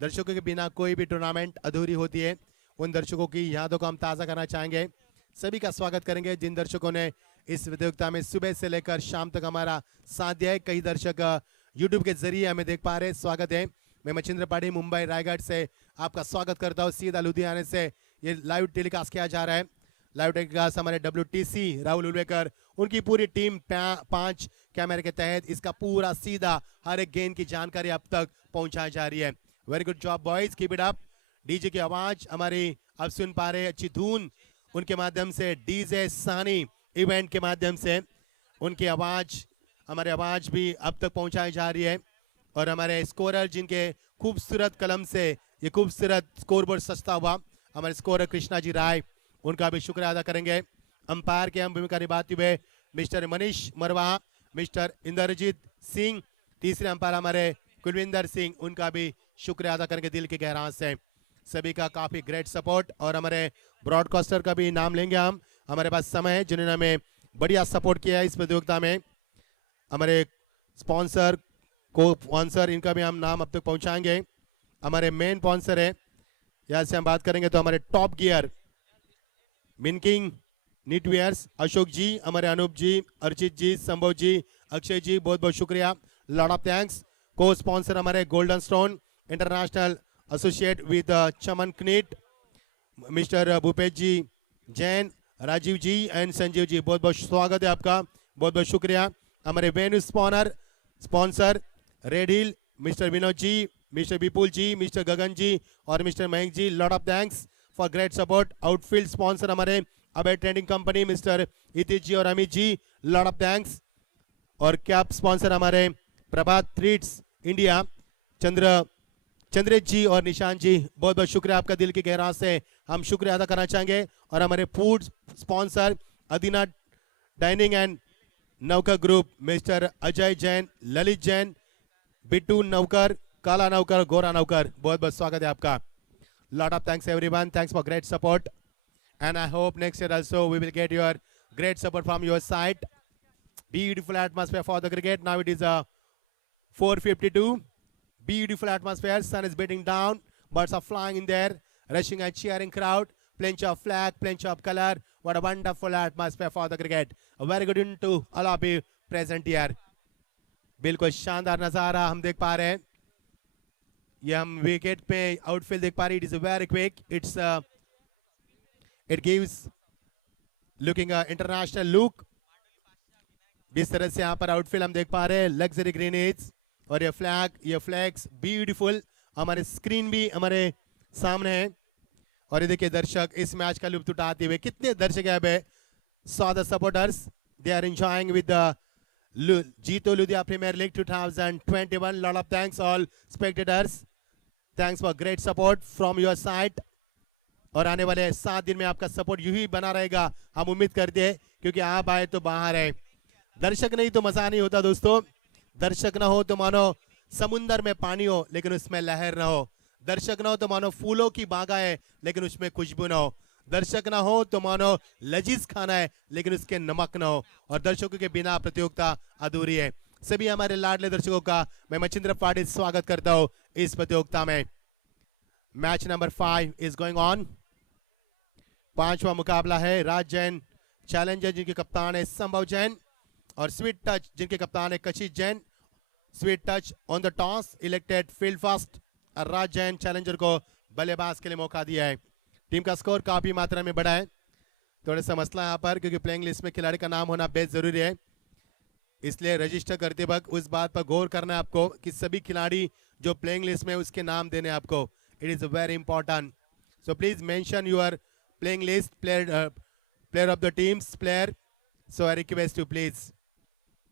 दर्शकों के बिना कोई भी टूर्नामेंट अधूरी होती है। उन दर्शकों की यादों को हम ताज़ा करना चाहेंगे, सभी का स्वागत करेंगे जिन दर्शकों ने इस प्रतियोगिता में सुबह से लेकर शाम तक हमारा साथ दिया है। कई दर्शक यूट्यूब के जरिए हमें देख पा रहे हैं, स्वागत है। मैं मचिंद्र पाड़ी मुंबई रायगढ़ से आपका स्वागत करता हूँ। सीधा लुधियाना से ये लाइव टेलीकास्ट किया जा रहा है। लाइव टेलीकास्ट हमारे WTC राहुल उलवेकर, उनकी पूरी टीम 5 कैमरे के तहत इसका पूरा सीधा हर एक गेंद की जानकारी अब तक पहुंचाई जा रही है। Very good job boys, keep it up. DJ की आवाज हमारी अब सुन पा रहे, अच्छी धुन उनके माध्यम से, डीजे सानी इवेंट के माध्यम से उनकी आवाज, हमारी आवाज भी अब तक पहुंचाई जा रही है। और हमारे स्कोरर जिनके खूबसूरत कलम से ये खूबसूरत स्कोरबोर्ड सस्ता हुआ, हमारे स्कोरर कृष्णा जी राय, उनका भी शुक्रिया अदा करेंगे। अंपायर के हम भूमिका निभाते हुए मिस्टर मनीष मरवाहा, मिस्टर इंद्रजीत सिंह, तीसरे अंपायर हमारे कुलविंदर सिंह, उनका भी शुक्रिया अदा करेंगे दिल के गहराई से। सभी का काफी ग्रेट सपोर्ट। और हमारे ब्रॉडकास्टर का भी नाम लेंगे हम, हमारे पास समय है, जिन्होंने हमें बढ़िया सपोर्ट किया है इस प्रतियोगिता में। हमारे स्पॉन्सर, को स्पॉन्सर, इनका भी हम नाम अब तक पहुंचाएंगे। हमारे मेन स्पॉन्सर है, यहाँ से हम बात करेंगे तो हमारे टॉप गियर मिनकिंग नीटवेयर्स, अशोक जी, हमारे अनूप जी, अर्चित जी, संभव जी, अक्षय जी, बहुत बहुत शुक्रिया, lot of thanks. Cosponsor हमारे golden stone international associate with Chaman knit, mister Bhupesh ji Jain, Rajeev ji and Sanjeev ji, बहुत बहुत स्वागत है आपका, बहुत बहुत शुक्रिया। हमारे venue sponsor red hill, mister Vinod ji, mister Vipul ji, mister Gagan ji और mister Mayank ji, lot of thanks for great support. Outfield sponsor हमारे Abhay trading company, mister Hitesh ji और अमित जी, लॉट ऑफ थैंक्स। और कैप स्पॉन्सर हमारे प्रभात ट्रीट्स इंडिया, चंद्रेश जी और निशांत जी, बहुत बहुत शुक्रिया आपका दिल की गहराई से हम शुक्रिया अदा करना चाहेंगे। और हमारे food sponsor Adina dining and नौकर ग्रुप मिस्टर अजय जैन, ललित जैन, बिट्टू नौकर, काला नौकर, गोरा नौकर, बहुत बहुत स्वागत है आपका. Lot of thanks everyone. Thanks for great support. And I hope next year also we will get your great support from your side. Beautiful atmosphere for the cricket. Now it is 4:52. Beautiful atmosphere. Sun is beating down. Birds are flying in there. Rushing and cheering crowd. Plenty of flag, plenty of color. What a wonderful atmosphere for the cricket. A very good evening to all of you present here. बिल्कुल शानदार नजारा हम देख पा रहे हैं. ये हम विकेट पे आउटफील्ड देख पा रहे हैं. It is very quick. It gives looking international look. जिस तरह से यहाँ पर आउटफील्ड हम देख पा रहे हैं, लग्जरी ग्रीनेज और ये फ्लैग्स ब्यूटीफुल. हमारे स्क्रीन भी हमारे सामने है. और ये देखिए दर्शक इस मैच का लुत्फ उठाते हुए. कितने दर्शक है. So the supporters they are enjoying with the Jito Ludhiana Premier League 2021. Lot of thanks all spectators. Thanks for great support from your side. और आने वाले 7 दिन में आपका सपोर्ट यूं ही बना रहेगा, हम उम्मीद करते हैं, क्योंकि आप आए तो बाहर है. दर्शक नहीं तो मजा नहीं होता दोस्तों. दर्शक ना हो तो मानो समुंदर में पानी हो लेकिन उसमें लहर ना हो. दर्शक ना हो तो मानो फूलों की बागा है लेकिन उसमें खुशबू ना हो. दर्शक ना हो तो मानो लजीज खाना है लेकिन उसके नमक ना हो. और दर्शकों के बिना प्रतियोगिता अधूरी है. सभी हमारे लाडले दर्शकों का मैं मचिंद्र पाटिल स्वागत करता हूं इस प्रतियोगिता में. Match number 5 is going on. 5वां मुकाबला है. राज जैन चैलेंजर जिनके कप्तान है संभव जैन, और स्वीट टच जिनके कप्तान है कशिश Jain. Sweet touch on the toss elected field first. और राज जैन चैलेंजर को बल्लेबाज के लिए मौका दिया है. टीम का स्कोर काफी मात्रा में बढ़ा है. थोड़ा सा मसला यहाँ पर, क्योंकि प्लेइंग लिस्ट में खिलाड़ी का नाम होना बेहद जरूरी है. इसलिए रजिस्टर करते वक्त उस बात पर गौर करना है आपको कि सभी खिलाड़ी जो प्लेइंग लिस्ट में उसके नाम देने आपको. It is very important. So please mention your playing list, player of the teams player. So I request you please,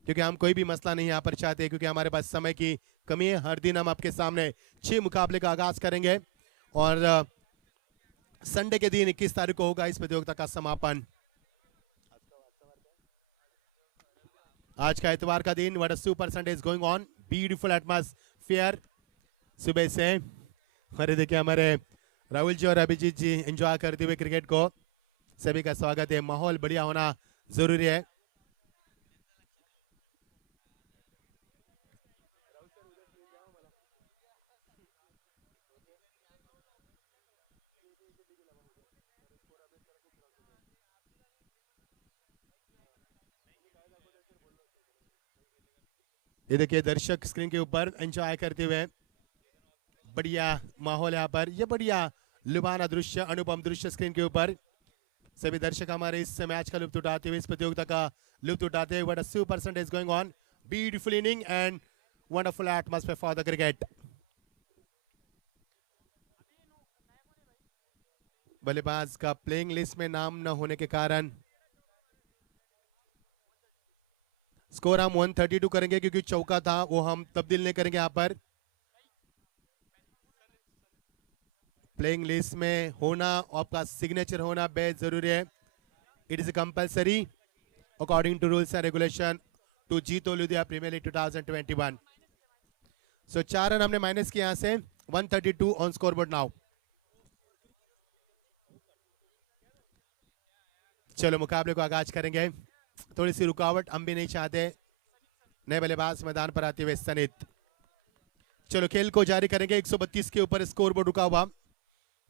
क्योंकि हम कोई भी मसला नहीं यहाँ पर चाहते, क्योंकि हमारे पास समय की कमी है. हर दिन हम आपके सामने 6 मुकाबले का आगाज करेंगे और संडे के दिन 21 तारीख को होगा इस प्रतियोगिता का समापन. आज का इतवार का दिन. What a super Sunday is going on. Beautiful atmosphere सुबह से. हमारे देखिए हमारे राहुल जी और अभिजीत जी एंजॉय करते हुए क्रिकेट को. सभी का स्वागत है. माहौल बढ़िया होना जरूरी है. ये देखिए दर्शक स्क्रीन के ऊपर एंजॉय करते हुए. बढ़िया माहौल यहाँ पर. ये बढ़िया लुभाना दृश्य, अनुपम दृश्य स्क्रीन के ऊपर. सभी दर्शक हमारे इस मैच का लुत्फ उठाते हुए, इस प्रतियोगिता का लुत्फ उठाते हुए. What a super Sunday is going on. Beautiful inning and wonderful atmosphere for the cricket. बल्लेबाज का प्लेइंग लिस्ट में नाम न होने के कारण स्कोर हम 132 करेंगे, क्योंकि चौका था वो हम तब्दील नहीं करेंगे. यहाँ पर प्लेइंग लिस्ट में होना, आपका सिग्नेचर होना बेहद जरूरी है. It is compulsory according to rules and regulation to Jito Ludhiana premiere league 2021. So 4 run हमने माइनस किया यहाँ से. 132 ऑन स्कोरबोर्ड नाउ. चलो मुकाबले को आगाज करेंगे. थोड़ी सी रुकावट हम भी नहीं चाहते. नए बल्लेबाज मैदान पर आते हुए सनित. चलो खेल को जारी करेंगे. 132 के ऊपर स्कोरबोर्ड रुका हुआ,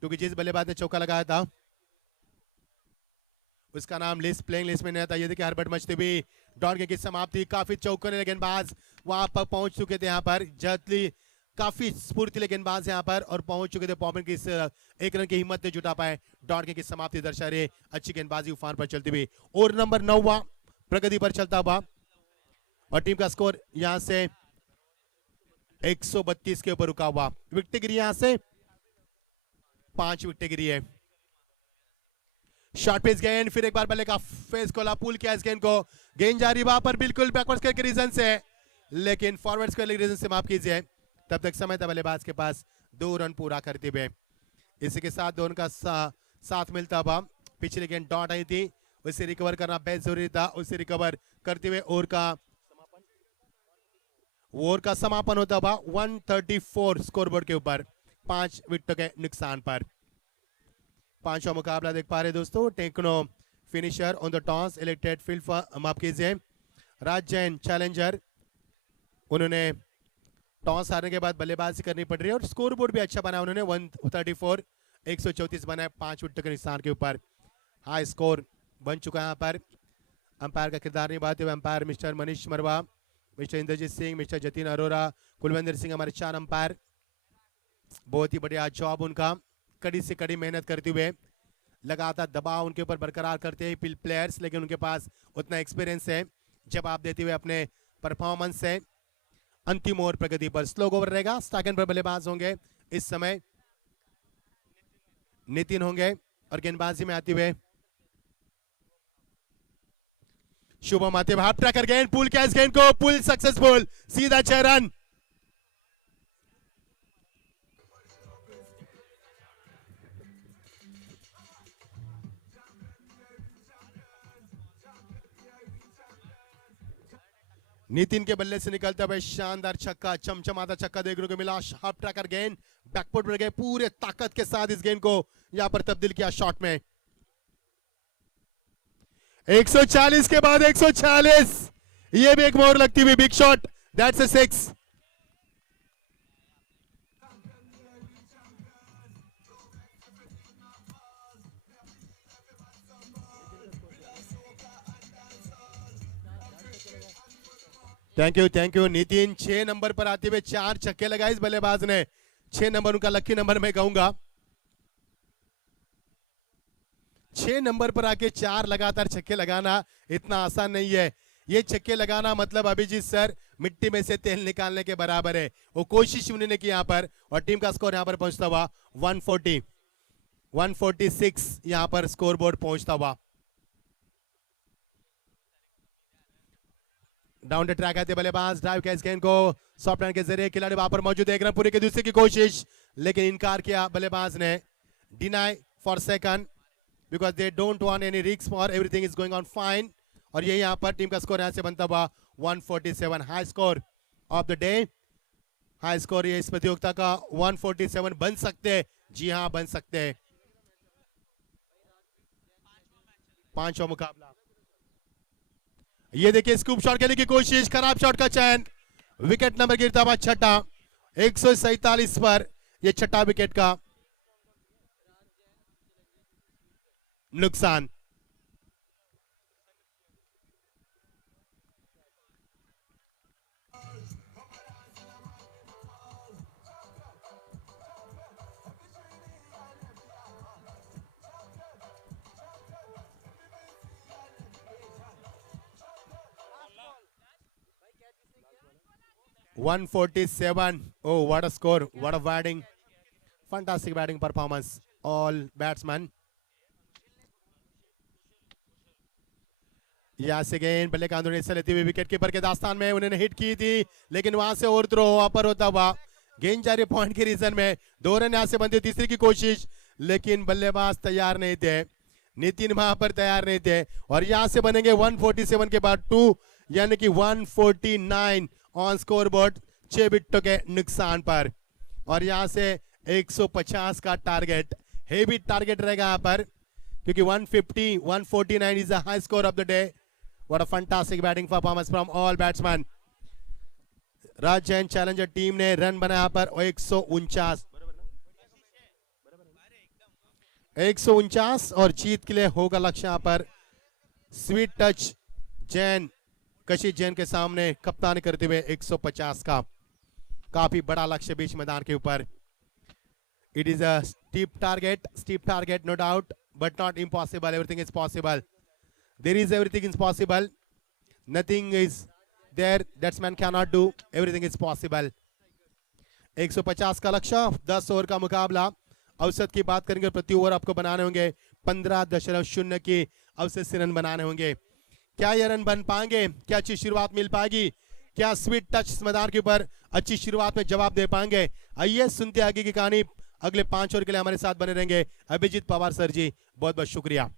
क्योंकि जिस बल्लेबाज ने चौका लगाया था उसका नाम प्लेइंग लिस्ट में नहीं था. ये देखिए हड़बड़ मचते हुए डॉट की समाप्ति. काफी चौकोने गेंदबाज वहां पर पहुंच चुके थे. यहाँ पर जतली काफी स्फूर्तिले गेंदबाज यहाँ पर और पहुंच चुके थे. पॉपिन की इस 1 रन की हिम्मत ने जुटा पाए. डॉट की समाप्ति दर्शा रहे अच्छी गेंदबाजी उफान पर चलती हुई. और नंबर 9 प्रगति पर चलता हुआ, और टीम का स्कोर यहां से 132 के ऊपर रुका हुआ. विकेट गिरी यहां से 5 विकेट गिरी है. शॉर्ट पेस गेंद, फिर एक बार बल्ले का फेस खोला, पुल किया इस गेंद को. गेंद जारी वहां पर बिल्कुल बैकवर्ड स्क्वायर के रीजन से, लेकिन फॉरवर्ड स्क्वायर के रीजन से माफ कीजिए. तब तक समय था बल्लेबाज के पास 2 रन पूरा करते हुए. इसी के साथ दोनों का साथ मिलता हुआ. पिछली गेंद डॉट आई थी, उसे रिकवर करना बेहद जरूरी था। उसे रिकवर करते हुए ओवर का समापन होता हुआ 134 स्कोरबोर्ड के ऊपर 5 विकेटों के नुकसान पर। पांचवा मुकाबला देख पा रहे दोस्तों। Techno Finisher on the toss elected field माफ कीजिए राज जैन चैलेंजर, उन्होंने टॉस हारने के बाद बल्लेबाजी करनी पड़ रही है और स्कोर बोर्ड भी अच्छा बना उन्होंने 134 134 बनाए 5 विकेट के निशान के ऊपर। हाई स्कोर बन चुका है यहाँ पर। अंपायर का किरदार निभाते हुए अंपायर मिस्टर मनीष मरवा, मिस्टर इंद्रजीत सिंह, मिस्टर जतिन अरोरा, कुलविंदर सिंह हमारे 4 अंपायर। बहुत ही बढ़िया जॉब उनका, कड़ी से कड़ी मेहनत करते हुए लगातार दबाव उनके ऊपर बरकरार करते हैं प्लेयर्स, लेकिन उनके पास उतना एक्सपीरियंस है जवाब देते हुए अपने परफॉर्मेंस से। अंतिम ओवर प्रगति पर स्लो ओवर रहेगा। सेकंड पर बल्लेबाज होंगे इस समय नितिन होंगे और गेंदबाजी में आते हुए शुभम आते हुए हाफ ट्रैकर गेंद, पुल कैच गेंद को पुल सक्सेसफुल, सीधा 6 रन। नितिन के बल्ले से निकलते हुए शानदार छक्का, चमचमाता छक्का देखने को मिला। हाफ ट्रैकर गेंद बैकफुट पर गए, पूरे ताकत के साथ इस गेंद को यहां पर तब्दील किया शॉट में। 140 के बाद 146, ये भी एक मोहर लगती हुई big shot, that's a 6। Thank you Nitin. 6 number पर आते हुए 4 छक्के लगाए इस बल्लेबाज ने। 6 नंबर उनका लकी नंबर मैं कहूंगा। 6 नंबर पर आके 4 लगातार छक्के लगाना इतना आसान नहीं है। ये छक्के लगाना मतलब अभिजीत सर मिट्टी में से तेल निकालने के बराबर है। वो कोशिश उन्होंने की यहां पर और टीम का स्कोर यहां पर पहुंचता हुआ 146 यहां पर स्कोर बोर्ड पहुंचता हुआ। डाउन द ट्रैक आते बल्लेबाज, ड्राइव कैच गेंद को सॉफ्ट हैंड के जरिए खिलाड़ी वहां पर मौजूद है। पूरे के दूसरे की कोशिश, लेकिन इनकार किया बल्लेबाज ने। Deny for second because they don't want any risk for everything is going on fine. और ये यहां पर टीम का स्कोर यहां से बनता हुआ 147, high score of the day. High score ये इस प्रतियोगिता का 147 बन सकते हैं। जी हां, बन सकते हैं। 5वां मुकाबला। ये देखिए स्कूप शॉट खेलने की कोशिश, खराब शॉट का चयन, विकेट नंबर गिरता हुआ 6ठा। 147 पर यह 6ठा विकेट का नुकसान। $147. Oh, what a score! What a batting! Fantastic batting performance. All batsmen. यहाँ से गेंद बल्ले का अंदर लेती हुई विकेट कीपर के दास्तान में उन्होंने हिट की थी, लेकिन वहां से ओवर थ्रो अपर होता हुआ गेंद जा रही पॉइंट के रीजन में 2 रन यहाँ से बनती, तीसरी की कोशिश, लेकिन बल्लेबाज तैयार नहीं थे। नितिन वहां पर तैयार नहीं थे और यहाँ से बनेंगे 147 के बाद 2 यानी कि 149 ऑन स्कोर बोर्ड 6 विकेटों के नुकसान पर। और यहां से 150 का टारगेट, हेवी टारगेट रहेगा यहां पर, क्योंकि 149 is the high score of the day. What a fantastic batting performance from all batsman. Raj Jain challenger team ने रन बनाया पर 149 और जीत के लिए होगा लक्ष्य यहां पर। स्वीट टच जैन, कशिश जैन के सामने कप्तानी करते हुए 150 का काफी बड़ा लक्ष्य बीच मैदान के ऊपर। It is a steep target no doubt, but not impossible. Everything is possible. There is everything is possible, nothing is there batsman can not do, everything is possible. 150 का लक्ष्य, 10 ओवर का मुकाबला। औसत की बात करेंगे, प्रति ओवर आपको बनाने होंगे 15.0 की औसत से रन बनाने होंगे। क्या ये रन बन पाएंगे? क्या अच्छी शुरुआत मिल पाएगी? क्या स्वीट टच मैदान के ऊपर अच्छी शुरुआत में जवाब दे पाएंगे? आइए सुनते आगे की कहानी। अगले 5 ओवर के लिए हमारे साथ बने रहेंगे अभिजीत पवार सर जी, बहुत बहुत शुक्रिया।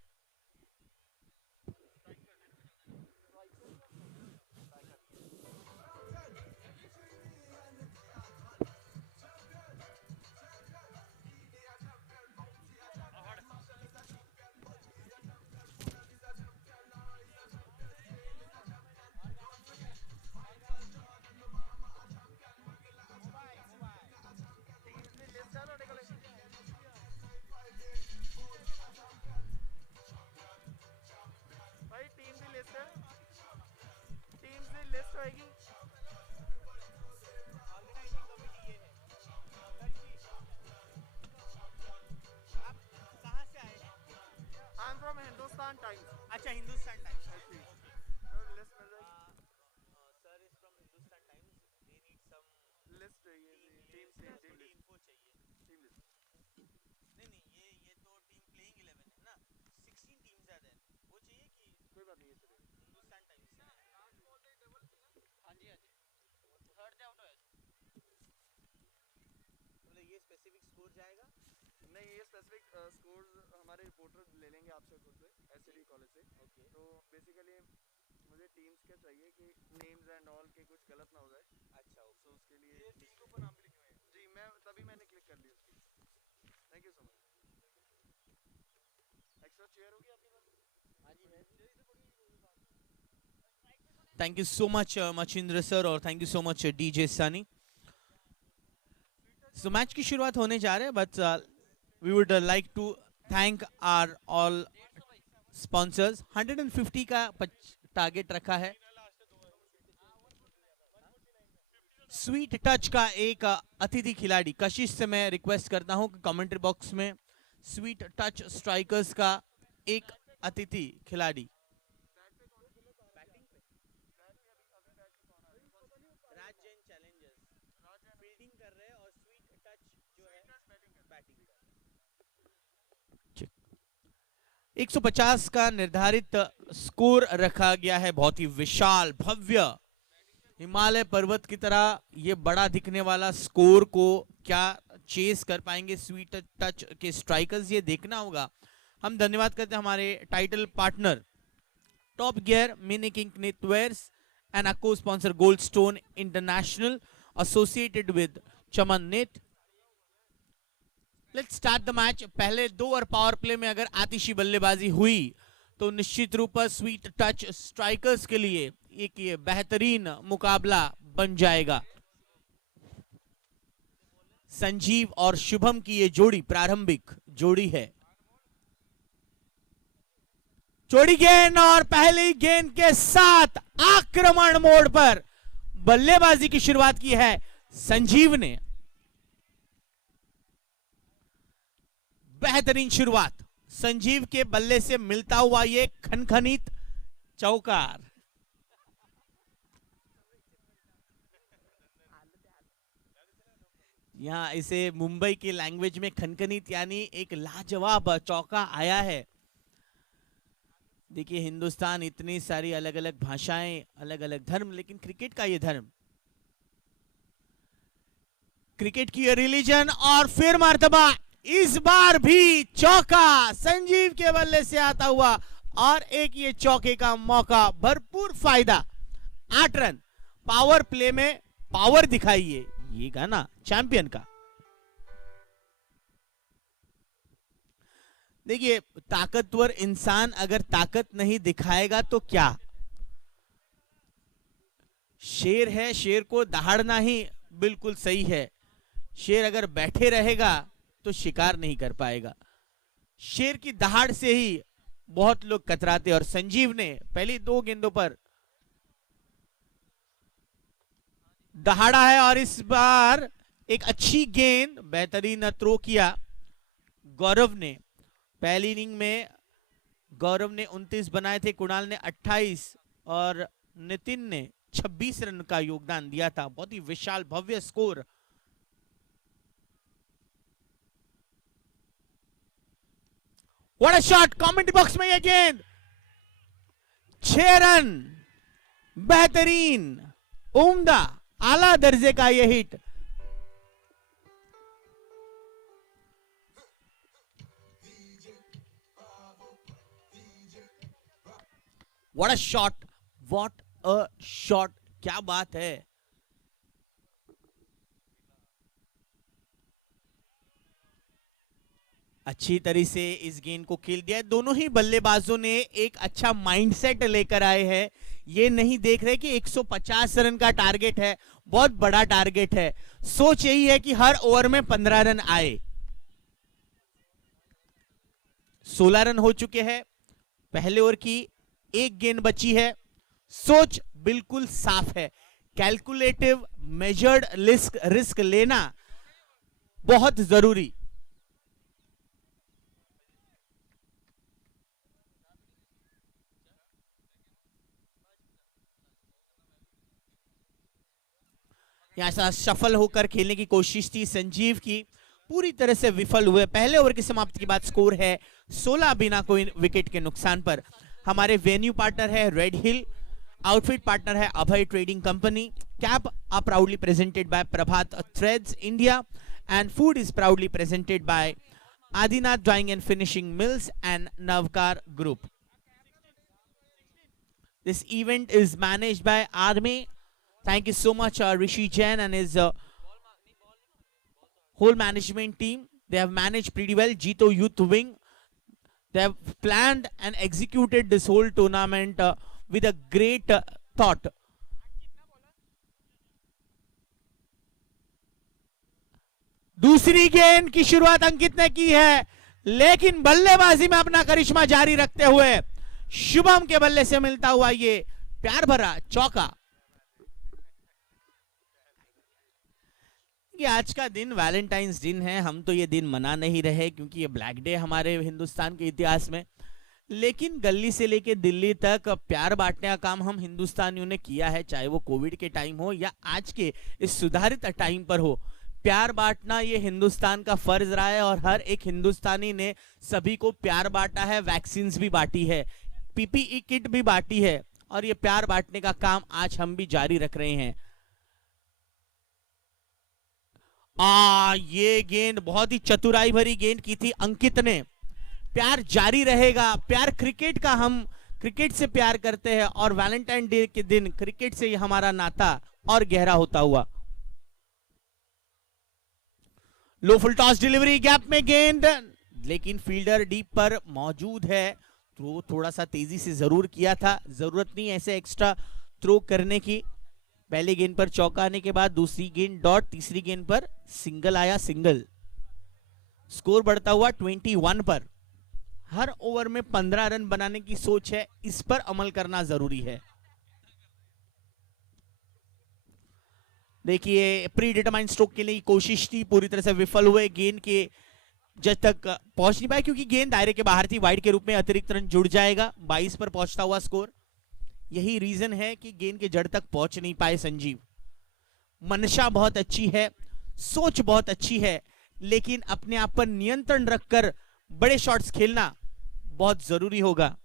हिंदुस्तान टाइम्स। अच्छा, हिंदुस्तान टाइम्स। लिस्ट मिल जाएगी। Sir is from Hindustan Times, they need some list चाहिए जी, टीम लिस्ट। इन्फो चाहिए। Team list. नहीं नहीं, ये तो टीम प्लेइंग 11 है ना, 16 टीम्स आर देयर, वो चाहिए कि कोई बात नहीं, ये चलेगा। हिंदुस्तान टाइम्स से? हाँ जी हाँ जी, थर्ड से आउट है, मतलब ये स्पेसिफिक स्कोर जाएगा? नहीं, ये स्पेसिफिक स्कोर्स हमारे रिपोर्टर ले लेंगे आपसे खुद से, एससीडी कॉलेज से। ओके। तो बेसिकली मुझे टीम्स के चाहिए कि नेम्स एंड ऑल के कुछ गलत ना हो जाए। अच्छा ओके। तो उसके लिए ये टीम के ऊपर नाम भी लिखे हुए हैं जी, मैंने क्लिक कर ली उसकी। Thank you so much. Extra chair होगी आपके पास? हाँ जी है। Thank you so much Machindra sir, और thank you so much DJ Sunny. So match की शुरुआत होने जा रहे हैं, but we would like to thank our all sponsors. 150 का टारगेट रखा है। स्वीट टच का एक अतिथि खिलाड़ी, कशिश से मैं रिक्वेस्ट करता हूं कि कमेंट्री बॉक्स में स्वीट टच स्ट्राइकर्स का एक अतिथि खिलाड़ी। राज जैन चैलेंजर्स फील्डिंग कर रहे हैं और स्वीट टच जो है बैटिंग। 150 का निर्धारित स्कोर रखा गया है। बहुत ही विशाल भव्य हिमालय पर्वत की तरह ये बड़ा दिखने वाला स्कोर को क्या चेस कर पाएंगे स्वीट टच के स्ट्राइकर्स, ये देखना होगा। हम धन्यवाद करते हैं हमारे title partner top gear, mini king knitwears and a co sponsor gold stone international associated with Chaman net. Let's start the match. पहले 2 ओवर पावर प्ले में अगर आतिशी बल्लेबाजी हुई तो निश्चित रूप पर स्वीट टच स्ट्राइकर्स के लिए एक ये बेहतरीन मुकाबला बन जाएगा। संजीव और शुभम की ये जोड़ी प्रारंभिक जोड़ी है। चौड़ी गेंद और पहली गेंद के साथ आक्रमण मोड पर बल्लेबाजी की शुरुआत की है संजीव ने। बेहतरीन शुरुआत संजीव के बल्ले से मिलता हुआ ये खनखनित चौकार। यहां इसे मुंबई की लैंग्वेज में खनखनित यानी एक लाजवाब चौका आया है। देखिए हिंदुस्तान, इतनी सारी अलग अलग भाषाएं, अलग अलग धर्म, लेकिन क्रिकेट का ये धर्म, क्रिकेट की ये रिलीजन। और फिर मर्तबा इस बार भी चौका संजीव के बल्ले से आता हुआ और एक ये चौके का मौका, भरपूर फायदा। 8 रन पावर प्ले में पावर दिखाइए, ये गाना चैंपियन का। देखिए ताकतवर इंसान अगर ताकत नहीं दिखाएगा तो क्या, शेर है, शेर को दहाड़ना ही बिल्कुल सही है। शेर अगर बैठे रहेगा तो शिकार नहीं कर पाएगा। शेर की दहाड़ से ही बहुत लोग कतराते, और संजीव ने पहली 2 गेंदों पर दहाड़ा है और इस बार एक अच्छी गेंद, बेहतरीन थ्रो किया गौरव ने। पहली इनिंग में गौरव ने 29 बनाए थे, कुणाल ने 28 और नितिन ने 26 रन का योगदान दिया था। बहुत ही विशाल भव्य score. What a shot, comment box में ये गेंद, 6 रन, बेहतरीन, उम्दा, आला दर्जे का ये hit. What a shot, what a shot, क्या बात है। अच्छी तरह से इस गेंद को खेल दिया। दोनों ही बल्लेबाजों ने एक अच्छा माइंडसेट लेकर आए हैं। ये नहीं देख रहे कि 150 रन का टारगेट है, बहुत बड़ा टारगेट है। सोच यही है कि हर ओवर में 15 रन आए। 16 रन हो चुके हैं, पहले ओवर की एक गेंद बची है। सोच बिल्कुल साफ है। कैलकुलेटिव मेजर्ड रिस्क लेना बहुत जरूरी। यहाँ से सफल होकर खेलने की कोशिश थी संजीव की, पूरी तरह से विफल हुए। पहले ओवर की समाप्ति के बाद स्कोर है 16 बिना कोई विकेट के नुकसान पर। हमारे वेन्यू पार्टनर है रेड हिल, आउटफिट पार्टनर है Abhay trading company, cap are proudly presented by Prabhat threads India, and food is proudly presented by Adinath drawing and finishing mills and Navkar group. This event is managed by Army. Thank you so much Rishi Jain and his whole management team. They have managed pretty well. Jito Youth Wing, they have planned and executed this whole tournament with a great thought. दूसरी गेंद की शुरुआत अंकित ने की है, लेकिन बल्लेबाजी में अपना करिश्मा जारी रखते हुए शुभम के बल्ले से मिलता हुआ ये प्यार भरा चौका। ये आज का दिन वैलेंटाइंस दिन है, हम तो ये दिन मना नहीं रहे क्योंकि ये ब्लैक डे हमारे हिंदुस्तान के इतिहास में, लेकिन गली से लेके दिल्ली तक प्यार बांटने का काम हम हिंदुस्तानियों ने किया है, चाहे वो कोविड के टाइम हो या आज के इस सुधारित टाइम पर हो। प्यार बांटना ये हिंदुस्तान का फर्ज रहा है और हर एक हिंदुस्तानी ने सभी को प्यार बांटा है, वैक्सीन भी बांटी है, पीपीई किट भी बांटी है, और ये प्यार बांटने का काम आज हम भी जारी रख रहे हैं। ये गेंद बहुत ही चतुराई भरी गेंद की थी अंकित ने। प्यार जारी रहेगा, प्यार क्रिकेट का, हम क्रिकेट से प्यार करते हैं और वैलेंटाइन डे के दिन क्रिकेट से हमारा नाता और गहरा होता हुआ। लो फुल टॉस डिलीवरी, गैप में गेंद, लेकिन फील्डर डीप पर मौजूद है, थ्रो थोड़ा सा तेजी से जरूर किया था, जरूरत नहीं ऐसे एक्स्ट्रा थ्रो करने की। पहले गेंद पर चौका आने के बाद दूसरी गेंद डॉट, तीसरी गेंद पर सिंगल आया, सिंगल। स्कोर बढ़ता हुआ 21 पर। हर ओवर में 15 रन बनाने की सोच है, इस पर अमल करना जरूरी है। देखिए प्री डिटरमाइंड स्ट्रोक के लिए कोशिश थी, पूरी तरह से विफल हुए, गेंद के जज तक पहुंच नहीं पाए क्योंकि गेंद दायरे के बाहर थी। वाइड के रूप में अतिरिक्त रन जुड़ जाएगा। 22 पर पहुंचता हुआ स्कोर, यही रीजन है कि गेंद के जड़ तक पहुंच नहीं पाए संजीव। मनशा बहुत अच्छी है, सोच बहुत अच्छी है, लेकिन अपने आप पर नियंत्रण रखकर बड़े शॉट्स खेलना बहुत जरूरी होगा।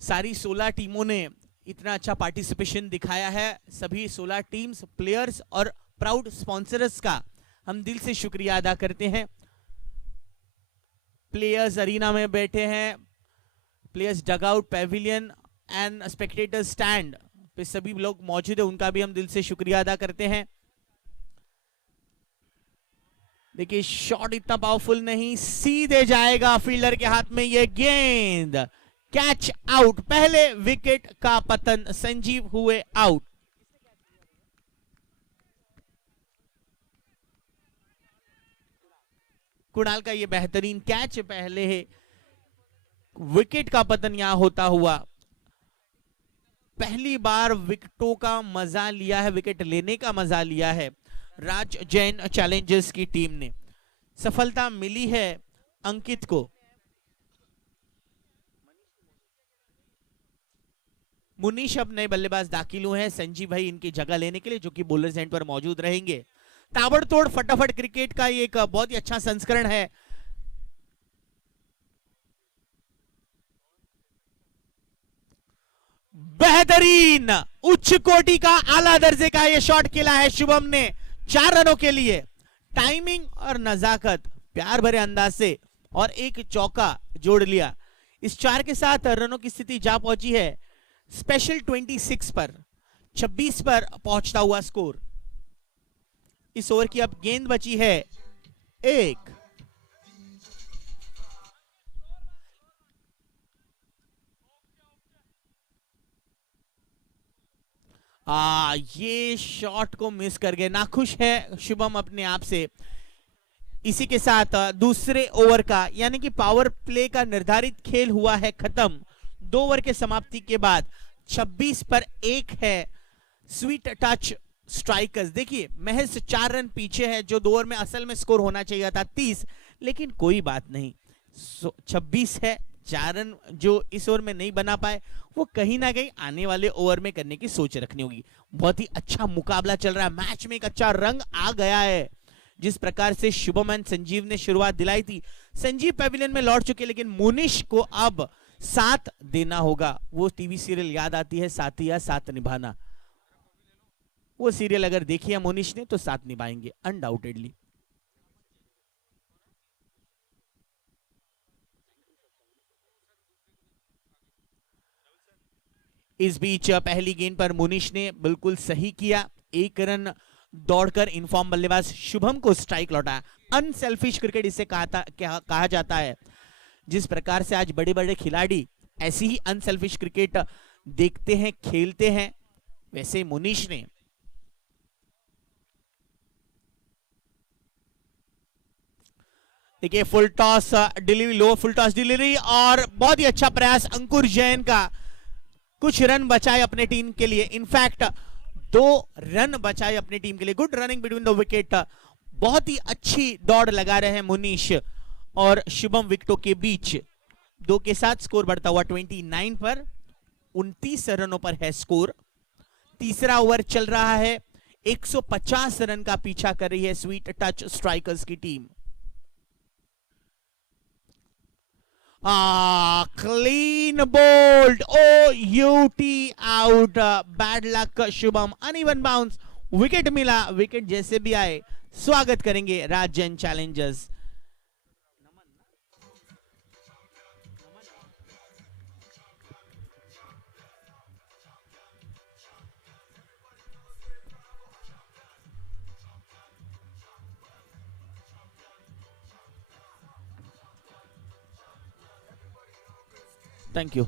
सारी 16 टीमों ने इतना अच्छा पार्टिसिपेशन दिखाया है। सभी 16 टीम्स, प्लेयर्स और प्राउड स्पॉन्सर्स का हम दिल से शुक्रिया अदा करते हैं। प्लेयर्स अरीना में बैठे हैं, players dugout, pavilion and Spectator stand पे सभी लोग मौजूद है, उनका भी हम दिल से शुक्रिया अदा करते हैं। देखिए शॉट इतना पावरफुल नहीं, सीधे जाएगा फील्डर के हाथ में ये गेंद, कैच आउट। पहले विकेट का पतन, संजीव हुए आउट। कुणाल का ये बेहतरीन कैच, पहले विकेट का पतन यहां होता हुआ। पहली बार विकेटों का मजा लिया है, विकेट लेने का मजा लिया है राज जैन चैलेंजर्स की टीम ने। सफलता मिली है अंकित को। मुनीश अब नए बल्लेबाज दाखिल हुए हैं, संजीव भाई इनकी जगह लेने के लिए, जो कि बॉलर्स एंड पर मौजूद रहेंगे। ताबड़तोड़ फटाफट क्रिकेट का ये एक बहुत ही अच्छा संस्करण है। बेहतरीन उच्च कोटि का आला दर्जे का ये शॉट खेला है शुभम ने 4 रनों के लिए। टाइमिंग और नजाकत, प्यार भरे अंदाज से, और एक चौका जोड़ लिया। इस 4 के साथ रनों की स्थिति जा पहुंची है स्पेशल 26 पर, 26 पर पहुंचता हुआ स्कोर। इस ओवर की अब गेंद बची है 1। ये शॉट को मिस कर गए, नाखुश है शुभम अपने आप से। इसी के साथ दूसरे ओवर का यानी कि पावर प्ले का निर्धारित खेल हुआ है खत्म। 2 ओवर के समाप्ति के बाद 26 पर 1 है स्वीट टच स्ट्राइकर्स। देखिए महज 4 रन पीछे है, जो 2 ओवर में असल में स्कोर होना चाहिए था 30, लेकिन कोई बात नहीं। 26 है, 4 रन जो इस ओवर में नहीं बना पाए वो कहीं ना कहीं आने वाले ओवर में करने की सोच रखनी होगी। बहुत ही अच्छा मुकाबला चल रहा है, मैच में एक अच्छा रंग आ गया है। जिस प्रकार से शुभम एंड संजीव ने शुरुआत दिलाई थी, संजीव पैविलियन में लौट चुके, लेकिन मुनीश को अब साथ देना होगा। वो टीवी सीरियल याद आती है, साथी या साथ निभाना, वो सीरियल अगर देखी है मोनिश ने तो साथ निभाएंगे अनडाउटेडली। इस बीच पहली गेंद पर मुनीश ने बिल्कुल सही किया, 1 रन दौड़कर इनफॉर्म बल्लेबाज शुभम को स्ट्राइक लौटाया। अनसेल्फिश क्रिकेट इसे कहा जाता है। जिस प्रकार से आज बड़े बड़े खिलाड़ी ऐसी ही अनसेल्फिश क्रिकेट देखते हैं, खेलते हैं, वैसे मुनीश ने देखिए फुल टॉस डिलीवरी, लो फुल टॉस डिलीवरी और बहुत ही अच्छा प्रयास अंकुर जैन का, कुछ रन बचाए अपने टीम के लिए। इनफैक्ट 2 रन बचाए अपनी टीम के लिए। Good running between the wicket, बहुत ही अच्छी दौड़ लगा रहे हैं मुनीश और शुभम विकेटों के बीच। 2 के साथ स्कोर बढ़ता हुआ 29 पर, 29 रनों पर है स्कोर। तीसरा ओवर चल रहा है, 150 रन का पीछा कर रही है स्वीट टच स्ट्राइकर्स की team. Clean bowled, OUT out, bad luck Shubham, uneven bounce, wicket मिला। विकेट जैसे भी आए स्वागत करेंगे Raj Jain challengers. Thank you.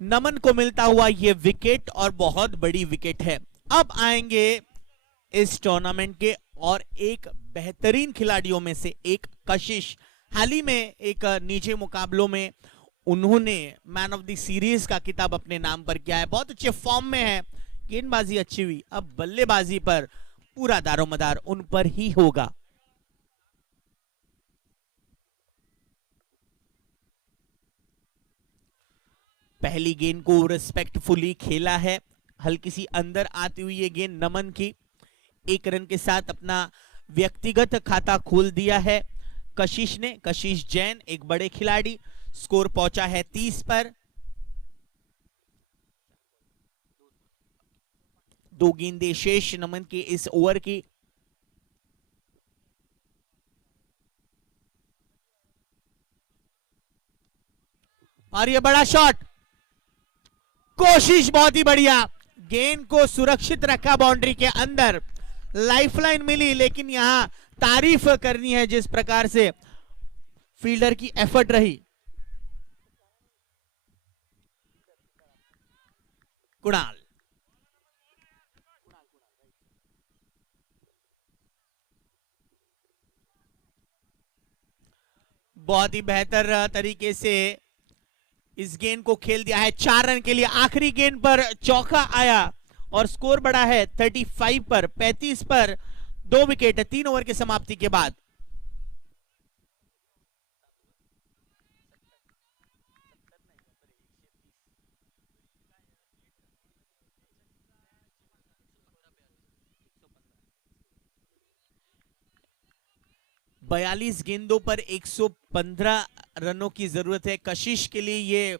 Naman को मिलता हुआ यह विकेट और बहुत बड़ी विकेट है। अब आएंगे इस टूर्नामेंट के और एक बेहतरीन खिलाड़ियों में से एक कशिश। हाल ही में एक निजी मुकाबलों में उन्होंने मैन ऑफ द सीरीज का खिताब अपने नाम पर किया है। बहुत अच्छे फॉर्म में है, गेंदबाजी अच्छी हुई, अब बल्लेबाजी पर पूरा दारोमदार उन पर ही होगा। पहली गेंद को रिस्पेक्टफुली खेला है, हल्की सी अंदर आती हुई ये गेंद नमन की। 1 रन के साथ अपना व्यक्तिगत खाता खोल दिया है कशिश ने। कशिश जैन एक बड़े खिलाड़ी, स्कोर पहुंचा है 30 पर। 2 गेंदें शेष नमन के इस ओवर की। और ये बड़ा शॉट, कोशिश बहुत ही बढ़िया, गेंद को सुरक्षित रखा बाउंड्री के अंदर, लाइफलाइन मिली, लेकिन यहां तारीफ करनी है जिस प्रकार से फील्डर की एफर्ट रही। कुणाल, बहुत ही बेहतर तरीके से इस गेंद को खेल दिया है 4 रन के लिए। आखिरी गेंद पर चौका आया और स्कोर बढ़ा है 35 पर, 35 पर 2 विकेट 3 ओवर की समाप्ति के बाद। बयालीस गेंदों पर 115 रनों की जरूरत है कशिश के लिए। ये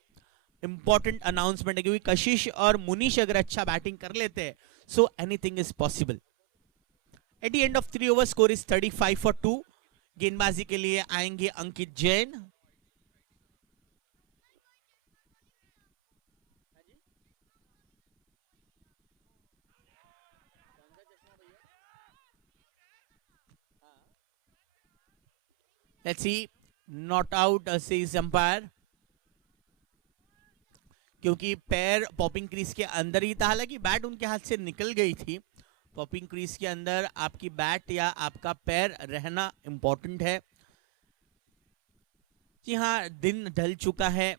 इंपॉर्टेंट अनाउंसमेंट है क्योंकि कशिश और मुनीश अगर अच्छा बैटिंग कर लेते हैं so anything is possible. At the end of 3 over score is 35 for 2। गेंदबाजी के लिए आएंगे Ankit Jain. Let's see, not out says umpire, क्योंकि पैर पॉपिंग क्रीज के अंदर ही था। हालांकि बैट उनके हाथ से निकल गई थी। पॉपिंग क्रीज के अंदर आपकी बैट या आपका पैर रहना इंपॉर्टेंट है। जी हाँ, दिन ढल चुका है,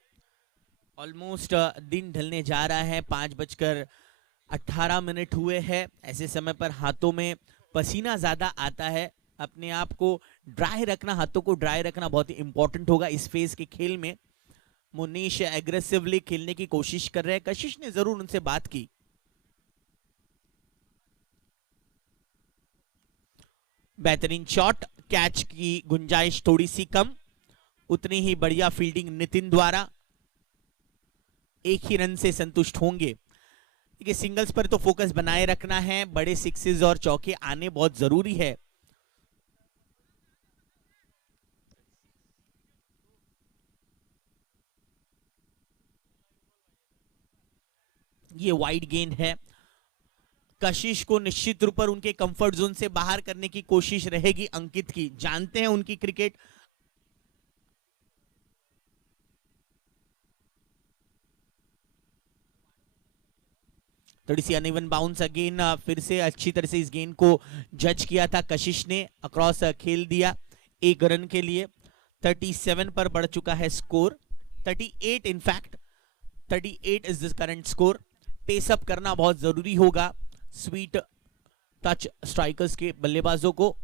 ऑलमोस्ट दिन ढलने जा रहा है। 5:18 हुए हैं। ऐसे समय पर हाथों में पसीना ज्यादा आता है, अपने आप को ड्राई रखना, हाथों को ड्राई रखना बहुत ही इंपॉर्टेंट होगा इस फेज के खेल में। मुनीश एग्रेसिवली खेलने की कोशिश कर रहे हैं, कशिश ने जरूर उनसे बात की। बेहतरीन शॉट, कैच की गुंजाइश थोड़ी सी कम, उतनी ही बढ़िया फील्डिंग नितिन द्वारा, एक ही रन से संतुष्ट होंगे। देखिए सिंगल्स पर तो फोकस बनाए रखना है, बड़े सिक्सेस और चौके आने बहुत जरूरी है। ये वाइड गेंद है, कशिश को निश्चित रूप पर उनके कंफर्ट जोन से बाहर करने की कोशिश रहेगी अंकित की, जानते हैं उनकी क्रिकेट। थोड़ी सी अनइवन बाउंस अगेन, फिर से अच्छी तरह से इस गेंद को जज किया था कशिश ने, अक्रॉस खेल दिया एक रन के लिए। 37 पर बढ़ चुका है score, 38 in fact, 38 is the current score. Pace up करना बहुत जरूरी होगा स्वीट टच स्ट्राइकर्स के बल्लेबाजों को।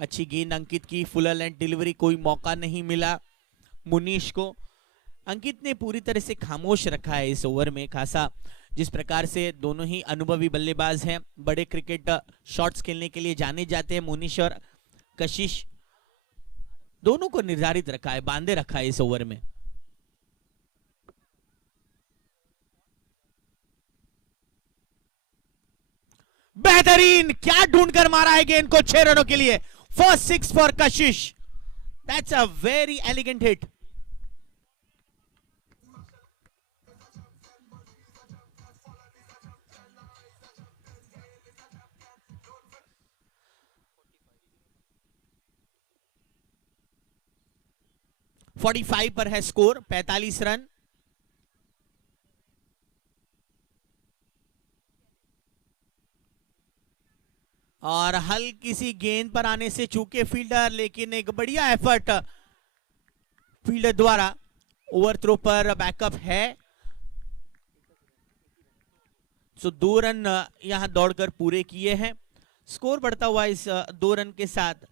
अच्छी गेंद अंकित की, फुल लेंथ डिलीवरी, कोई मौका नहीं मिला मुनीश को। अंकित ने पूरी तरह से खामोश रखा है इस ओवर में, खासा जिस प्रकार से दोनों ही अनुभवी बल्लेबाज हैं, बड़े क्रिकेट शॉट्स खेलने के लिए जाने जाते हैं। मुनीश और कशिश दोनों को निर्धारित रखा है, बांधे रखा है इस ओवर में। बेहतरीन, क्या ढूंढकर मारा है गेंद को 6 रनों के लिए। First 6 for Kashish, that's a very elegant hit. Forty 45 पर है स्कोर, 45 रन। और हल्की सी गेंद पर आने से चूके फील्डर, लेकिन एक बढ़िया एफर्ट फील्डर द्वारा, ओवर थ्रो पर बैकअप है। सो 2 रन यहां दौड़कर पूरे किए हैं। स्कोर बढ़ता हुआ इस 2 रन के साथ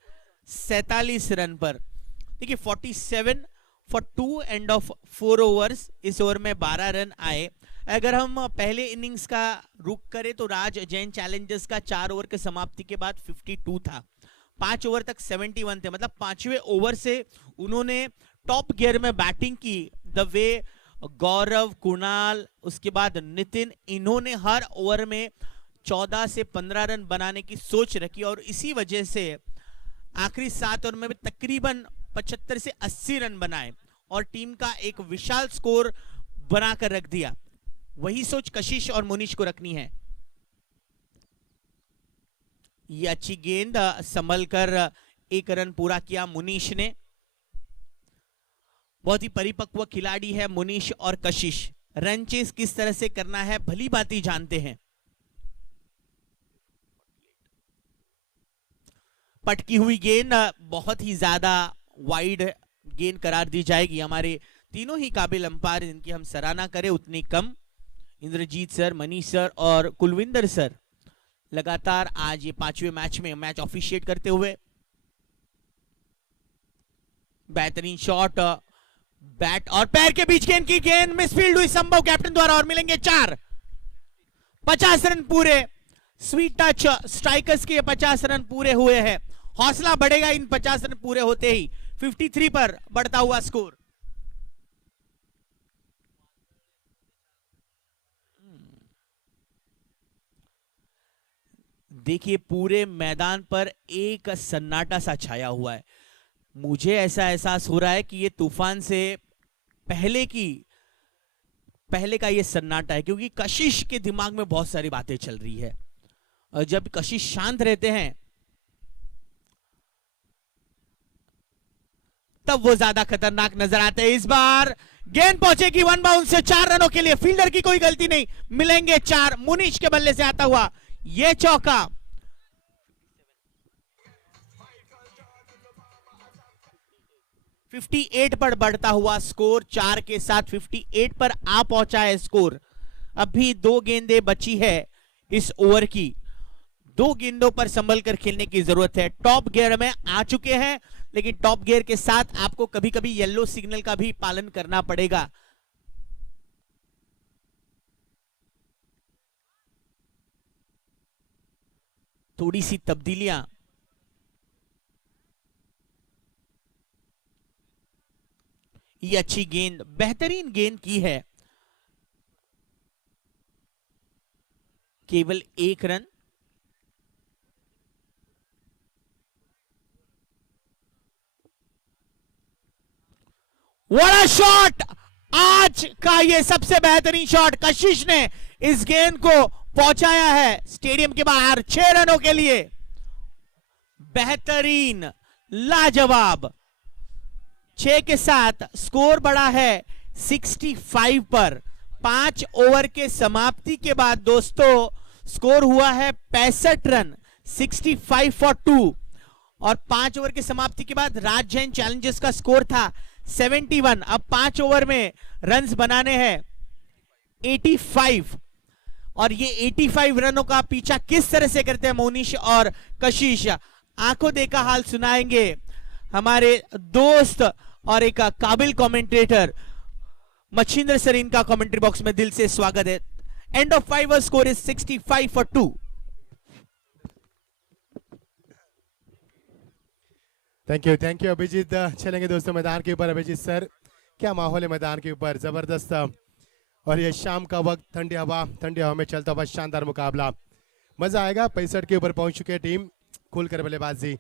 47 रन पर। देखिए 47 फॉर 2 एंड ऑफ 4 ओवर्स, इस ओवर में 12 रन आए। अगर हम पहले इनिंग्स का रुख करें तो राज जैन चैलेंजर्स का 4 ओवर के समाप्ति के बाद 52 था, 5 ओवर तक 71 थे। मतलब 5वें ओवर से उन्होंने टॉप गियर में बैटिंग की। द वे गौरव, कुणाल, उसके बाद नितिन, इन्होंने हर ओवर में 14 से 15 रन बनाने की सोच रखी और इसी वजह से आखिरी 7 ओवर में तकरीबन 75 से 80 रन बनाए और टीम का एक विशाल स्कोर बनाकर रख दिया। वही सोच कशिश और मुनीश को रखनी है। ये अच्छी गेंद संभल कर 1 रन पूरा किया मुनीश ने। बहुत ही परिपक्व खिलाड़ी है मुनीश और कशिश, रन चेस किस तरह से करना है भली भांति जानते हैं। पटकी हुई गेंद बहुत ही ज्यादा वाइड गेंद करार दी जाएगी। हमारे तीनों ही काबिल अंपायर, जिनकी हम सराहना करें उतनी कम, इंद्रजीत सर, मनीष सर और कुलविंदर सर, लगातार आज ये 5वें मैच में मैच ऑफिशिएट करते हुए। बेहतरीन शॉट, बैट और पैर के बीच गेंद की, गेंद मिसफील्ड हुई संभव कैप्टन द्वारा और मिलेंगे 4। 50 रन पूरे, स्वीट टच स्ट्राइकर्स के 50 रन पूरे हुए हैं। हौसला बढ़ेगा इन 50 रन पूरे होते ही। 53 पर बढ़ता हुआ स्कोर। देखिए पूरे मैदान पर एक सन्नाटा सा छाया हुआ है। मुझे ऐसा एहसास हो रहा है कि ये तूफान से पहले का ये सन्नाटा है, क्योंकि कशिश के दिमाग में बहुत सारी बातें चल रही है और जब कशिश शांत रहते हैं तब वो ज्यादा खतरनाक नजर आते हैं। इस बार गेंद पहुंचेगी 1 बाउंस से 4 रनों के लिए। फील्डर की कोई गलती नहीं, मिलेंगे 4। मुनीश के बल्ले से आता हुआ ये चौका। $58 पर बढ़ता हुआ स्कोर, 4 के साथ 58 पर आ पहुंचा है स्कोर। अभी 2 गेंदें बची है इस ओवर की। दो गेंदों पर संभल कर खेलने की जरूरत है। टॉप गियर में आ चुके हैं, लेकिन टॉप गियर के साथ आपको कभी कभी येलो सिग्नल का भी पालन करना पड़ेगा। थोड़ी सी तब्दीलियां। ये अच्छी गेंद, बेहतरीन गेंद की है। केवल एक रन। बड़ा शॉट, आज का ये सबसे बेहतरीन शॉट। कशिश ने इस गेंद को पहुंचाया है स्टेडियम के बाहर 6 रनों के लिए। बेहतरीन, लाजवाब। 6 के साथ स्कोर बढ़ा है 65 पर। 5 ओवर के समाप्ति के बाद दोस्तों स्कोर हुआ है 65 रन, 65 फॉर 2। और 5 ओवर के समाप्ति के बाद राज जैन चैलेंजर्स का स्कोर था 71। अब 5 ओवर में रन्स बनाने हैं 85। और ये 85 रनों का पीछा किस तरह से करते हैं मोनिश और कशिश, आंखों देखा हाल सुनाएंगे हमारे दोस्त और एक काबिल कमेंटेटर मच्छिंद्र सर। इनका कमेंट्री बॉक्स में दिल से स्वागत है। End of 5 score is 65 for 2। Thank you Abhijit. चलेंगे दोस्तों मैदान के ऊपर। अभिजीत सर, क्या माहौल है मैदान के ऊपर, जबरदस्त। और ये शाम का वक्त, ठंडी हवा में चलता हुआ शानदार मुकाबला, मजा आएगा। 65 के ऊपर पहुंच चुके हैं टीम। खुलकर बल्लेबाजी,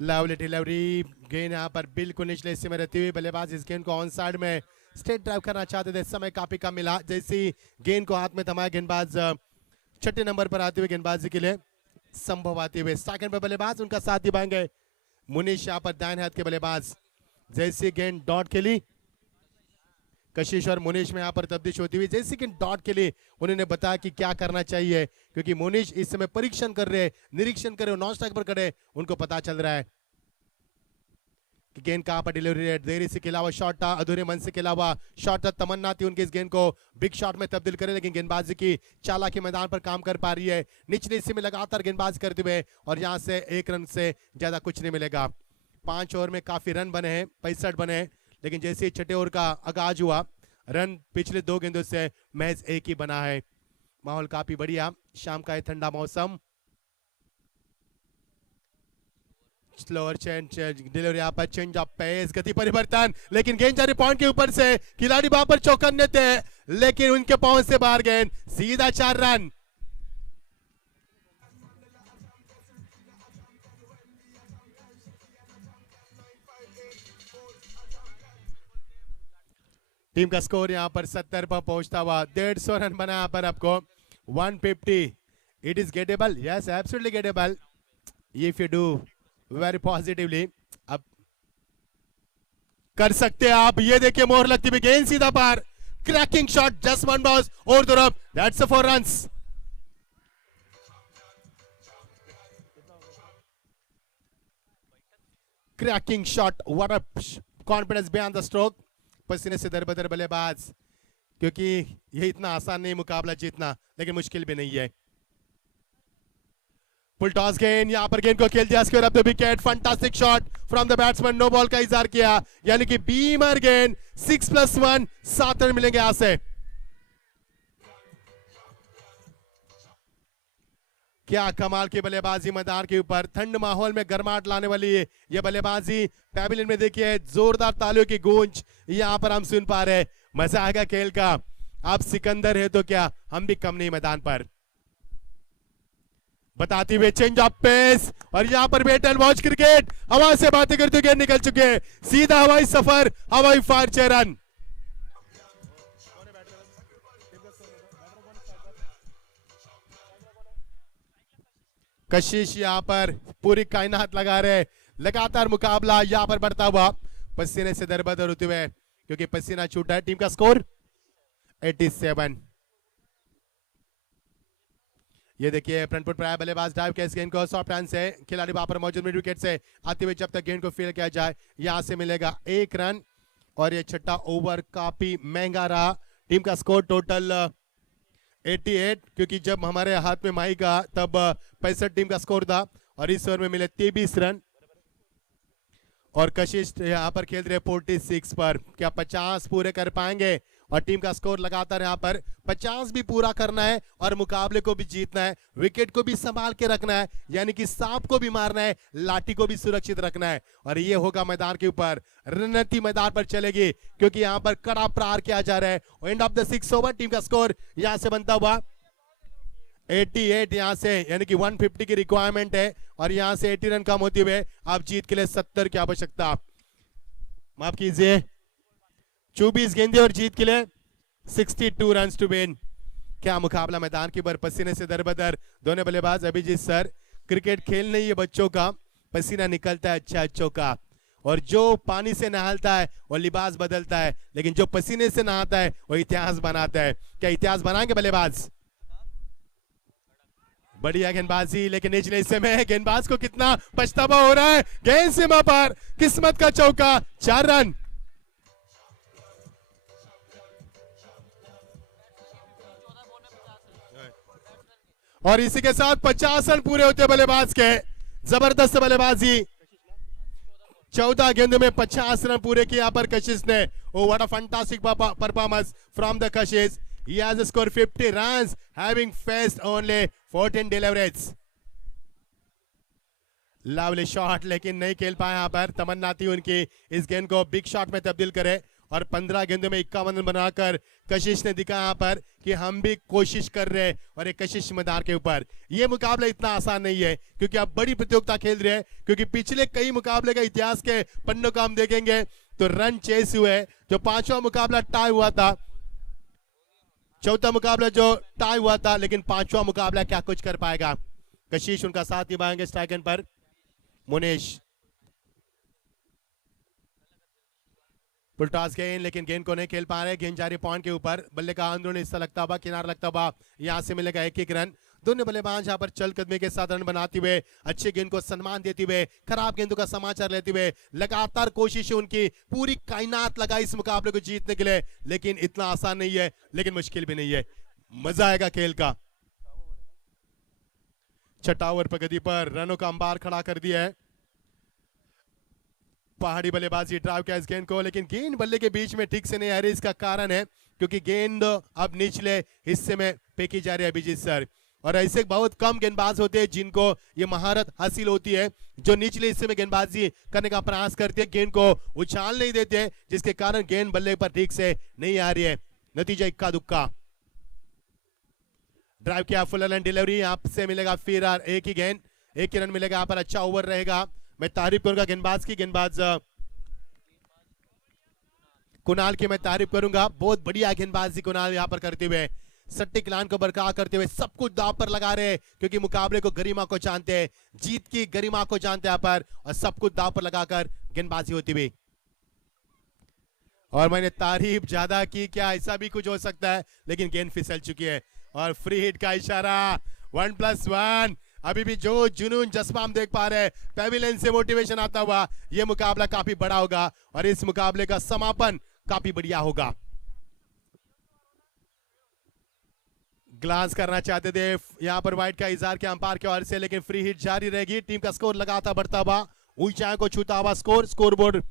लवली डिलीवरी। गेंद यहाँ पर बिल्कुल निचले हिस्से में रहती हुई बल्लेबाज इस गेंद को ऑन साइड में स्ट्रेट ड्राइव करना चाहते थे। समय काफी कम मिला। जैसी गेंद को हाथ में थमाया गेंदबाज 6ठे नंबर पर आते हुए गेंदबाजी के लिए संभव आते हुए सेकंड पर बल्लेबाज उनका साथ निभाएंगे मुनीश। यहाँ पर दाएं हाथ के बल्लेबाज। जैसी गेंद डॉट के लिए कशिश और मुनीश में यहाँ पर तब्दीश होती हुई। जैसी गेंद डॉट के लिए उन्होंने बताया कि क्या करना चाहिए, क्योंकि मुनीश इस समय परीक्षण कर रहे, निरीक्षण कर रहे, नॉन स्ट्राइक पर खड़े, उनको पता चल रहा है कि गेंद कहां पर डिलीवरी है। देरी से खेला हुआ शॉट था, अधूरे मन से खेला हुआ शॉट था। तमन्ना थी उनकी इस गेंद को बिग शॉट में तब्दील करे, लेकिन गेंदबाजी की चालाकी मैदान पर काम कर पा रही है। निचले हिस्से में लगातार गेंदबाजी करते हुए, और यहां से 1 रन से ज्यादा कुछ नहीं मिलेगा। 5 ओवर में काफी रन बने हैं, 65 बने हैं, लेकिन जैसे ही 6ठे ओवर का आगाज हुआ, रन पिछले 2 गेंदों से महज 1 ही बना है। माहौल काफी बढ़िया, शाम का ठंडा मौसम। स्लोअर डिलीवरी यहाँ पर चेंज ऑफ पेस, गति परिवर्तन, लेकिन गेंद जा रही पॉइंट के ऊपर से। खिलाड़ी वहां पर चौकन्ने थे, लेकिन उनके पहुंच से बाहर गेंद, सीधा 4 रन। टीम का स्कोर यहां पर 70 पर पहुंचता हुआ 150 रन बना यहां पर आपको 150। It is gettable, yes absolutely gettable if you do very positively. अब कर सकते हैं आप। ये देखिए मोहर लगती हुई गेंद सीधा पार, cracking shot, just one boss और तरफ, that's 4 runs. Cracking shot, what a confidence behind the stroke. पसीने से दरबदर बल्लेबाज, क्योंकि ये इतना आसान नहीं मुकाबला जीतना, लेकिन मुश्किल भी नहीं है। फुल टॉस गेंद, यहां पर गेंद को खेल दिया square of the wicket. Fantastic shot from the batsman, no ball का इजहार किया, यानी कि बीमर गेंद। 6+1, 7 रन मिलेंगे यहां से। क्या कमाल की बल्लेबाजी मैदान के ऊपर, ठंड माहौल में गर्माहट लाने वाली है ये बल्लेबाजी। पैविलियन में देखिए जोरदार तालियों की गूंज यहां पर हम सुन पा रहे हैं। मजा आएगा खेल का। आप सिकंदर है तो क्या, हम भी कम नहीं मैदान पर। बताते हुए चेंज ऑफ पेस, और यहां पर वेट एंड वॉच क्रिकेट। हवा से बातें करते हुए निकल चुके हैं, सीधा हवाई सफर, हवाई फायर 6 रन। कशिश यहां पर पूरी कायनात लगा रहे, लगातार मुकाबला यहां पर बढ़ता हुआ, पसीने से दरबदर होते हुए, क्योंकि पसीना छूटा है। टीम का स्कोर 87। ये देखिए फ्रंट फुट पर बल्लेबाज ड्राइव के इस गेंद को सॉफ्ट हैंड से खिलाड़ी वहां पर मौजूद मिड विकेट से आते हुए, जब तक गेंद को फील्ड किया जाए यहां से मिलेगा 1 रन। और ये 6ठा ओवर काफी महंगा रहा। टीम का स्कोर टोटल 88, क्योंकि जब हमारे हाथ में माइक का तब 65 टीम का स्कोर था और इस ओवर में मिले 23 रन। और कशिश यहाँ पर खेल रहे 46 पर, क्या 50 पूरे कर पाएंगे? और टीम का स्कोर लगातार यहाँ पर 50 भी पूरा करना है और मुकाबले को भी जीतना है, विकेट को भी संभाल के रखना है, यानी कि सांप को भी मारना है, लाठी को भी सुरक्षित रखना है। और ये होगा मैदान के ऊपर, रणनीति मैदान पर चलेगी, क्योंकि यहाँ पर कड़ा प्रहार किया जा रहा है। End of the 6 over team का स्कोर यहाँ से बनता हुआ 88 यहाँ से, यानी कि 150 की रिक्वायरमेंट है और यहाँ से 80 रन कम होते हुए आप जीत के लिए 70 की आवश्यकता। माफ कीजिए, 24 गेंदे और जीत के लिए 62 रन टू विन। क्या मुकाबला मैदान के ऊपर, पसीने से दरबदर दोनों बल्लेबाज। अभिजीत सर, क्रिकेट खेल नहीं है बच्चों का, पसीना निकलता है अच्छों का, और जो पानी से नहाता है वो लिबास बदलता है, लेकिन जो पसीने से नहाता है वो इतिहास बनाता है। क्या इतिहास बनाएंगे बल्लेबाज? बढ़िया गेंदबाजी, लेकिन निचले हिस्से में गेंदबाज को कितना पछतावा हो रहा है। गेंद सीमा पर, किस्मत का चौका, 4 रन। और इसी के साथ 50 रन पूरे होते बल्लेबाज के। जबरदस्त बल्लेबाजी, 14 गेंदों में 50 रन पूरे किए यहाँ पर कशिश ने। Oh, what a fantastic performance from the Kashish. He has scored 50 runs, having faced only 14 deliveries. Lovely shot, लेकिन नहीं खेल पाए यहाँ पर। तमन्ना थी उनकी इस गेंद को बिग शॉट में तब्दील करे, और 15 गेंदों में 51 रन बनाकर कशिश ने दिखा यहाँ पर कि हम भी कोशिश कर रहे हैं। और एक कशिश मैदान के ऊपर ये मुकाबला इतना आसान नहीं है, क्योंकि आप बड़ी प्रतियोगिता खेल रहे हैं, क्योंकि पिछले कई मुकाबले का इतिहास के पन्नों को हम देखेंगे तो रन चेस हुए। जो 5वां मुकाबला टाई हुआ था, 4था मुकाबला जो टाई हुआ था, लेकिन 5वां मुकाबला क्या कुछ कर पाएगा? कशिश उनका साथ निभाएंगे स्ट्राइक एंड पर। मुनेश पुलटास गेंद, लेकिन गेंद को नहीं खेल पा रहे। गेंद जारी पॉइंट के ऊपर, बल्ले का अंदरूनी हिस्सा लगता हुआ, किनारा लगता हुआ, यहां से मिलेगा एक रन। दोनों बल्लेबाज यहां पर चल कदमी के साथ रन बनाते हुए, अच्छे गेंद को सम्मान देते हुए, खराब गेंदों का समाचार लेते हुए, लगातार कोशिश उनकी, पूरी कायनात लगाई इस मुकाबले को जीतने के लिए। लेकिन इतना आसान नहीं है, लेकिन मुश्किल भी नहीं है। मजा आएगा खेल का। 6 ओवर प्रगति पर रनों का अंबार खड़ा कर दिया है। पहाड़ी बल्लेबाजी ड्राइव किया इस गेंद को, लेकिन गेंद बल्ले के बीच में ठीक से नहीं आ रही। इसका कारण है क्योंकि गेंद अब निचले हिस्से में फेंकी जा रही है अभिजीत सर। और ऐसे बहुत कम गेंदबाज होते हैं जिनको ये महारत हासिल होती है, जो निचले हिस्से में गेंदबाजी करने का प्रयास करते हैं, गेंद को उछाल नहीं देते, जिसके कारण गेंद बल्ले पर ठीक से नहीं आ रही है। नतीजा इक्का दुक्का। ड्राइव किया, फुल एंड डिलीवरी, यहाँ से मिलेगा फिर एक ही गेंद, एक ही रन मिलेगा। यहाँ पर अच्छा ओवर रहेगा। मैं तारीफ करूंगा गेंदबाज की, गेंदबाज कुणाल की मैं तारीफ करूंगा। बहुत बढ़िया गेंदबाजी कुणाल यहाँ पर करते हुए, सटीक लाइन को बरकरार करते हुए सब कुछ दांव पर लगा रहे हैं, क्योंकि मुकाबले को गरिमा को जानते हैं, जीत की गरिमा को जानते हैं यहाँ पर, और सब कुछ दांव पर लगाकर गेंदबाजी होती हुई। और मैंने तारीफ ज्यादा की क्या, ऐसा भी कुछ हो सकता है, लेकिन गेंद फिसल चुकी है। और फ्री हिट का इशारा, 1+1। अभी भी जो जुनून जज्बा हम देख पा रहे हैं, पेविलियन से मोटिवेशन आता हुआ, यह मुकाबला काफी बड़ा होगा और इस मुकाबले का समापन काफी बढ़िया होगा। ग्लांस करना चाहते थे यहां पर वाइड का इजहार किया अंपायर के ओर से, लेकिन फ्री हिट जारी रहेगी। टीम का स्कोर लगातार बढ़ता हुआ, ऊंचाई को छूता हुआ स्कोरबोर्ड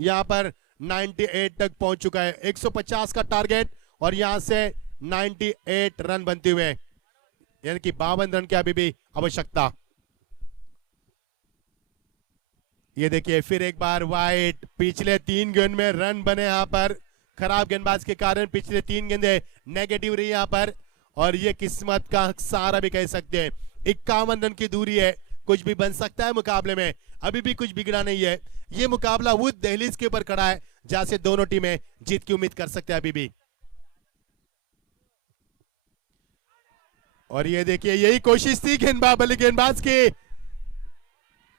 यहां पर 98 तक पहुंच चुका है। 150 का टारगेट और यहां से 98 रन बनते हुए, यानी कि 52 रन की अभी भी आवश्यकता। ये देखिए फिर एक बार वाइड, पिछले 3 गेंद में रन बने यहां पर, खराब गेंदबाज के कारण पिछले 3 गेंदें नेगेटिव रही यहां पर, और ये किस्मत का सहारा भी कह सकते हैं। 51 रन की दूरी है, कुछ भी बन सकता है मुकाबले में, अभी भी कुछ बिगड़ा नहीं है। ये मुकाबला वो दहलीज के ऊपर खड़ा है जहां से दोनों टीमें जीत की उम्मीद कर सकते हैं अभी भी। और ये देखिए यही कोशिश थी गेंदबाज की,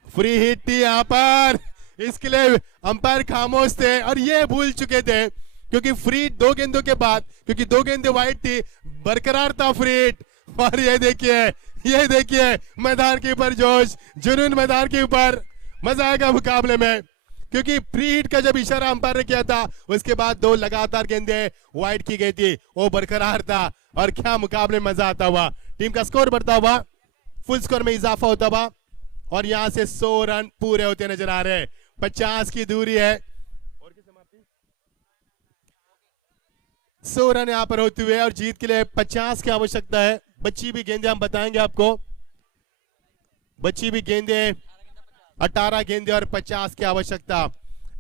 फ्री हिट थी यहां पर, इसके लिए अंपायर खामोश थे और ये भूल चुके थे, क्योंकि फ्री 2 गेंदों के बाद, क्योंकि 2 गेंदें वाइड थी, बरकरार था फ्री हिट। और ये देखिए मैदान के ऊपर जोश जुनून, मैदान के ऊपर मजा आएगा मुकाबले में। क्योंकि प्री हिट का जब इशारा अंपायर ने किया था उसके बाद 2 लगातार गेंदें वाइड की गई थी, वो बरकरार था और क्या मुकाबले में मजा आता हुआ, टीम का स्कोर बढ़ता हुआ, फुल स्कोर में इजाफा होता हुआ और यहां से 100 रन पूरे होते नजर आ रहे हैं। 50 की दूरी है, 100 रन यहां पर होते हुए और जीत के लिए 50 की आवश्यकता है। बच्ची भी गेंदे हम बताएंगे आपको, बच्ची भी गेंदे 18 गेंदे और 50 की आवश्यकता,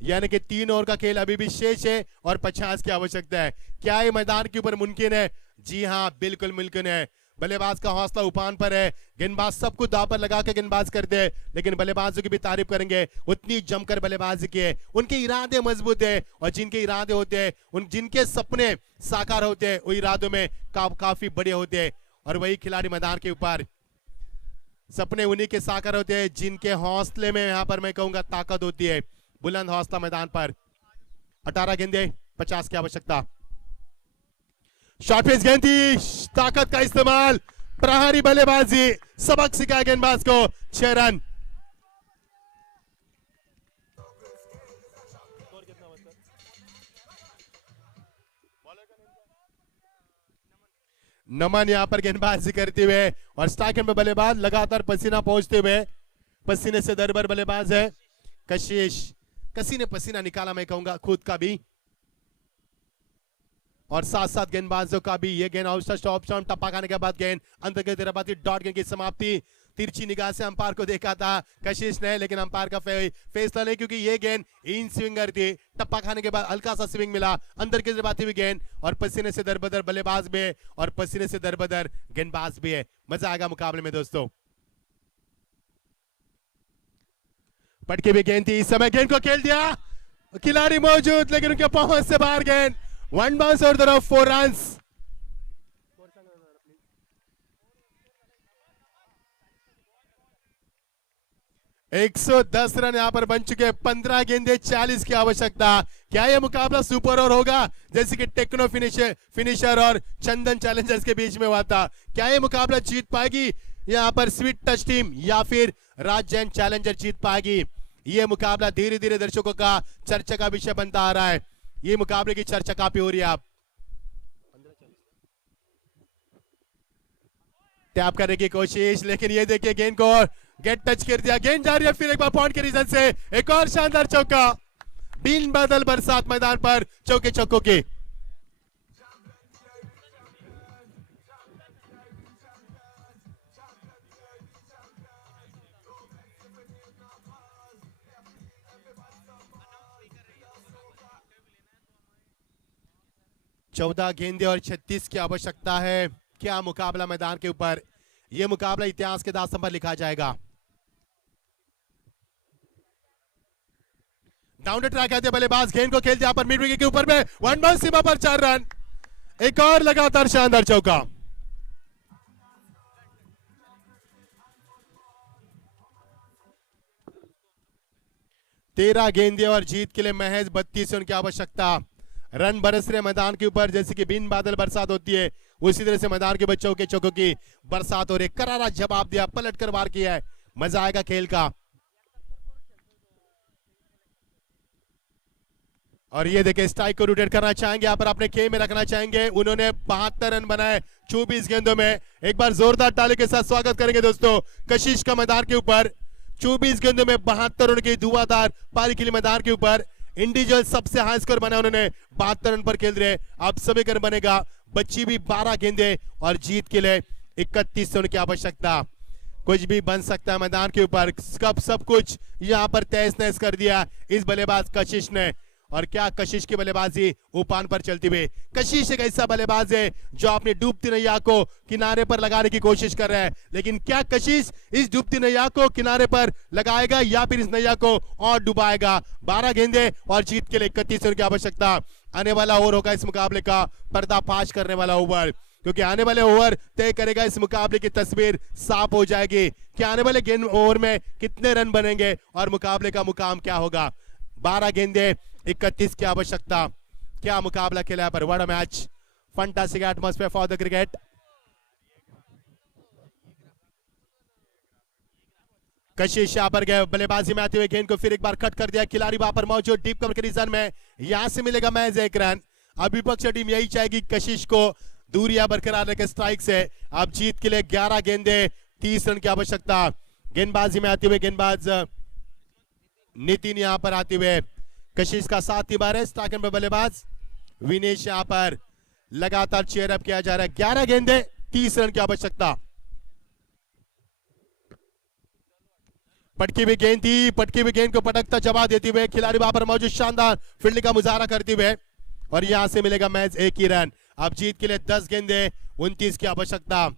यानी कि 3 ओवर का खेल अभी भी शेष है और 50 की आवश्यकता है। क्या ये मैदान के ऊपर मुमकिन है? जी हां, बिल्कुल मुमकिन है। बल्लेबाज का हौसला उफान पर है, गेंदबाज सब कुछ दांव पर लगा के गेंदबाज करते हैं, लेकिन बल्लेबाजों की भी तारीफ करेंगे, उतनी जमकर बल्लेबाजी की है, उनके इरादे मजबूत है और जिनके इरादे होते हैं, उन जिनके सपने साकार होते हैं, वो इरादों में काफी बड़े होते हैं और वही खिलाड़ी मैदान के ऊपर सपने उन्हीं के साकार होते हैं जिनके हौसले में यहां पर मैं कहूंगा ताकत होती है, बुलंद हौसला मैदान पर। 18 गेंदे 50 की आवश्यकता, शॉर्ट पेस गेंद थी, ताकत का इस्तेमाल, प्रहारी बल्लेबाजी, सबक सिखाया गेंदबाज को, 6 रन। नमन यहां पर गेंदबाजी करते हुए और स्ट्राइक में बल्लेबाज लगातार पसीना पहुंचते हुए, पसीने से दरबर बल्लेबाज है कशिश, कसी ने पसीना निकाला मैं कहूंगा खुद का भी और साथ साथ गेंदबाजों का भी। ये गेंद आउट स्टॉप स्टॉप टप्पा खाने के बाद गेंद अंदर के तरफ आती, डॉट गेंद की समाप्ति। तिरछी निगाह से अंपायर को देखा था कशिश ने, लेकिन अंपायर का फैसला नहीं, क्योंकि ये गेंद इन स्विंगर थी, टप्पा खाने के बाद हल्का सा स्विंग मिला, अंदर की तरफ आती हुई गेंद और पसीने से दरबदर बल्लेबाज भी है और पसीने से दरबदर गेंदबाज भी है। मजा आएगा मुकाबले में दोस्तों। पटके भी गेंद थी, इस समय गेंद को खेल दिया, खिलाड़ी मौजूद लेकिन उनके पहुंच से बाहर गेंद, 1 बाउंस और तरफ 4 रन। 110 रन यहां पर बन चुके, 15 गेंदे 40 की आवश्यकता। क्या यह मुकाबला सुपर ओवर होगा जैसे कि टेक्नो फिनिशर और चंदन चैलेंजर्स के बीच में हुआ था? क्या यह मुकाबला जीत पाएगी यहां पर स्वीट टच टीम या फिर राज जैन चैलेंजर जीत पाएगी? यह मुकाबला धीरे धीरे दर्शकों का चर्चा का विषय बनता आ रहा है, ये मुकाबले की चर्चा काफी हो रही है। आप टैप करने की कोशिश, लेकिन ये देखिए गेंद को गेट टच कर दिया, गेंद जा रही है फिर एक बार पॉइंट के रीजन से, एक और शानदार चौका, बिन बादल बरसात मैदान पर चौके चौकों के। चौदह गेंदे और 36 की आवश्यकता है। क्या मुकाबला मैदान के ऊपर, यह मुकाबला इतिहास के दास्तन पर लिखा जाएगा। डाउन द ट्रैक आते बल्लेबाज, गेंद को खेलते यहां पर मिड विकेट के ऊपर में, 1 बाउंस सीमा पर 4 रन, एक और लगातार शानदार चौका। तेरह गेंदे और जीत के लिए महज 32 रन की आवश्यकता। रन बरस रहे मैदान के ऊपर, जैसे कि बिन बादल बरसात होती है उसी तरह से मैदान के बच्चों के चौकों की बरसात हो रही। करारा जवाब दिया, पलट कर वार किया है, मजा आएगा खेल का। और ये देखिए स्ट्राइक को रोटेट करना चाहेंगे, यहाँ पर अपने खेल में रखना चाहेंगे। उन्होंने 72 रन बनाए 24 गेंदों में। एक बार जोरदार ताली के साथ स्वागत करेंगे दोस्तों कशिश का मैदान के ऊपर। 24 गेंदों में 72 रन की धुआंधार पारी के लिए मैदान के ऊपर। इंडिविजुअल सबसे हाई स्कोर बना उन्होंने, 72 रन पर खेल रहे। अब सभी रन बनेगा। बच्ची भी 12 गेंदे और जीत के लिए 31 रन की आवश्यकता। कुछ भी बन सकता है मैदान के ऊपर, सब कुछ यहाँ पर तहस नहस कर दिया इस बल्लेबाज कशिश ने। और क्या कशिश की बल्लेबाजी उपान पर चलती हुई। कशिश एक ऐसा बल्लेबाज है जो अपनी डूबती नैया को किनारे पर लगाने की कोशिश कर रहा है, लेकिन क्या कशिश इस डूबती नैया को किनारे पर लगाएगा या फिर इस नैया को और डुबाएगा? 12 गेंदे और जीत के लिए 31 रन की आवश्यकता। आने वाला ओवर होगा इस मुकाबले का पर्दाफाश करने वाला ओवर, क्योंकि आने वाले ओवर तय करेगा इस मुकाबले की तस्वीर साफ हो जाएगी कि आने वाले गेंद ओवर में कितने रन बनेंगे और मुकाबले का मुकाम क्या होगा। 12 गेंदे 31 की आवश्यकता। क्या मुकाबला खेला पर, what a match, fantastic atmosphere for the cricket. कशिश यहाँ पर गए बल्लेबाजी में आते हुए गेंद को फिर एक बार कट कर दिया, खिलाड़ी वहां पर मौजूद डीप कवर के रीजन में, यहां से मिलेगा मैच एक रन। अभी विपक्ष टीम यही चाहेगी कशिश को दूरियां बरकरार रखे स्ट्राइक से। अब जीत के लिए 11 गेंदे 30 रन की आवश्यकता। गेंदबाजी में आते हुए गेंदबाज नितिन यहां पर आते हुए कशिश का साथ निभा रहे, स्ट्राइकर पर बल्लेबाज विनेश यहां पर लगातार चेयर अप किया जा रहा है। 11 गेंदे 30 रन की आवश्यकता। पटकी हुई गेंद थी, पटकी हुई गेंद को पटकता जवाब देते हुए खिलाड़ी वहां पर मौजूद शानदार फील्डिंग का मुजाहरा करते हुए, और यहां से मिलेगा मैच एक ही रन। अब जीत के लिए 10 गेंदे 29 की आवश्यकता।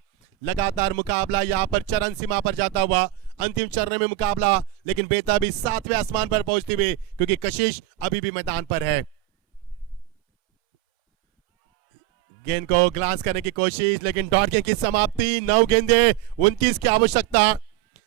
लगातार मुकाबला यहां पर चरण सीमा पर जाता हुआ, अंतिम चरण में मुकाबला लेकिन बेताबी 7वें आसमान पर पहुंचती हुई, क्योंकि कशिश अभी भी मैदान पर है। गेंद को ग्लांस करने की कोशिश, लेकिन डॉट गेंद की समाप्ति। 9 गेंदे 29 की आवश्यकता।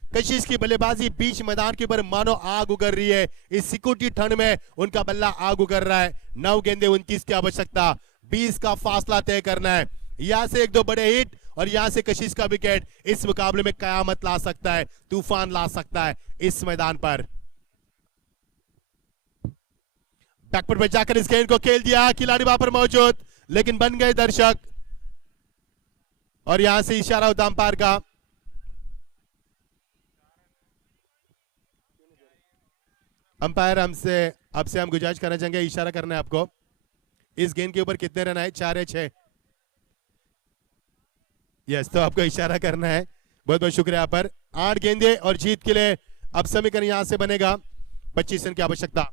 कशिश की बल्लेबाजी बीच मैदान के ऊपर मानो आग उगर रही है। इस सिकुटी ठंड में उनका बल्ला आग उगर रहा है। 9 गेंदे 29 की आवश्यकता। 20 का फासला तय करना है। यहां से 1-2 बड़े हिट और यहां से कशिश का विकेट इस मुकाबले में कयामत ला सकता है, तूफान ला सकता है इस मैदान पर। बैकफुट पर जाकर इस गेंद को खेल दिया, खिलाड़ी वहां पर मौजूद लेकिन बन गए दर्शक, और यहां से इशारा होता अंपायर का। अंपायर अब से हम गुजारिश करना चाहेंगे, इशारा करना है आपको। इस गेंद के ऊपर कितने रन आए? 4 या 6? यस, तो आपको इशारा करना है। बहुत बहुत शुक्रिया पर। 8 गेंदे और जीत के लिए अब समीकरण यहां से बनेगा 25 रन की आवश्यकता।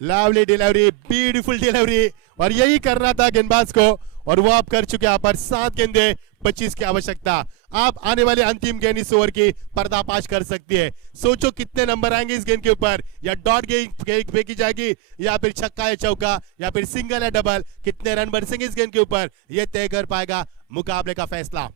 लवली डिलीवरी, ब्यूटीफुल डिलीवरी, और यही करना था गेंदबाज को, और वो आप कर चुके। यहाँ पर 7 गेंदे 25 की आवश्यकता। आप आने वाले अंतिम गेंद इस ओवर की पर्दाफाश कर सकती है। सोचो कितने नंबर आएंगे इस गेंद के ऊपर, या डॉट गेंद फेंकी जाएगी, या फिर छक्का या चौका, या फिर सिंगल या डबल। कितने रन बरसेंगे इस गेंद के ऊपर, यह तय कर पाएगा मुकाबले का फैसला।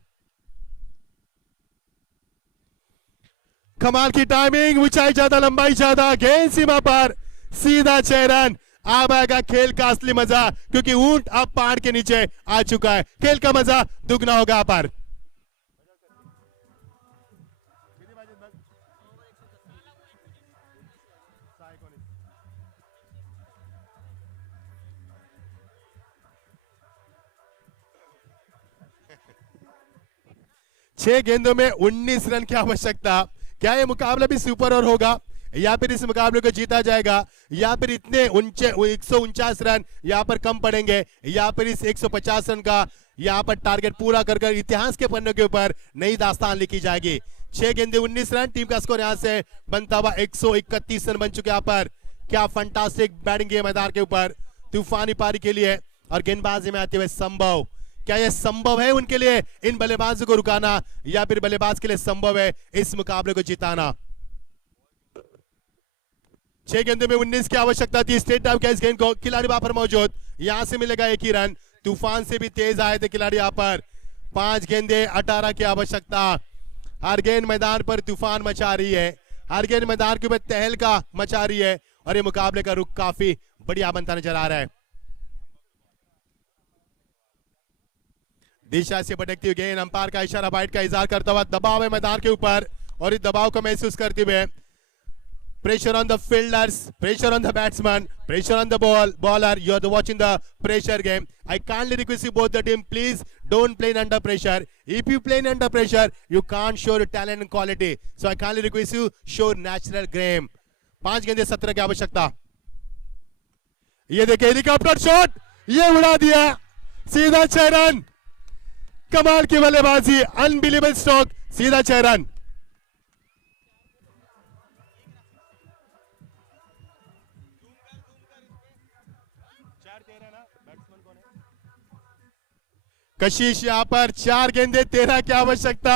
कमाल की टाइमिंग, ऊंचाई ज्यादा, लंबाई ज्यादा, गेंद सीमा पर, सीधा 6 रन। अब आएगा खेल का असली मजा, क्योंकि ऊंट अब पहाड़ के नीचे आ चुका है। खेल का मजा दुगना होगा पर। छह गेंदों में 19 रन की आवश्यकता। क्या यह मुकाबला भी सुपर ओवर होगा, या फिर इस मुकाबले को जीता जाएगा, या फिर इतने 149 रन यहाँ पर कम पड़ेंगे, या फिर इस 150 रन का यहाँ पर टारगेट पूरा कर इतिहास के पन्नों के ऊपर नई दास्तान लिखी जाएगी। 6 गेंदे 19 रन, टीम का स्कोर यहाँ से बनता हुआ 131 रन बन चुके यहाँ पर। क्या फंटास्टिक बैटिंग है मैदान के ऊपर तूफानी पारी के लिए। और गेंदबाजी में आते हुए संभव, क्या यह संभव है उनके लिए इन बल्लेबाजों को रुकाना, या फिर बल्लेबाज के लिए संभव है इस मुकाबले को जिताना। 6 गेंदों में 19 की आवश्यकता थी। स्टेट टाइम का इस गेंद को खिलाड़ी वहां पर मौजूद, यहां से मिलेगा 1 ही रन। तूफान से भी तेज आए थे खिलाड़ी यहां पर। 5 गेंदे 18 की आवश्यकता। हर गेंद मैदान पर तूफान मचा रही है, हर गेंद मैदान के ऊपर तहलका मचा रही है, और ये मुकाबले का रुख काफी बढ़िया बनता नजर आ रहा है। दिशा से भटकती हुई गेंद, अंपायर का इशारा बाइट का इजहार करता हुआ, दबाव है मैदान के ऊपर, और इस दबाव को महसूस करते हुए pressure on the fielders, pressure on the batsman, pressure on the bowler. You are watching the pressure game. I kindly request you both the team, please don't play under pressure. If you play under pressure, you can't show your talent and quality. So I kindly request you show natural game. 5 गेंदे 17 की आवश्यकता। ये देखिए हेलीकॉप्टर शॉट, ये उड़ा दिया, सीधा 6 रन। कमाल की बल्लेबाजी, अनबिलीवेबल स्ट्रोक, सीधा 6 रन। कशिश यहां पर 4 गेंदे 13 की आवश्यकता।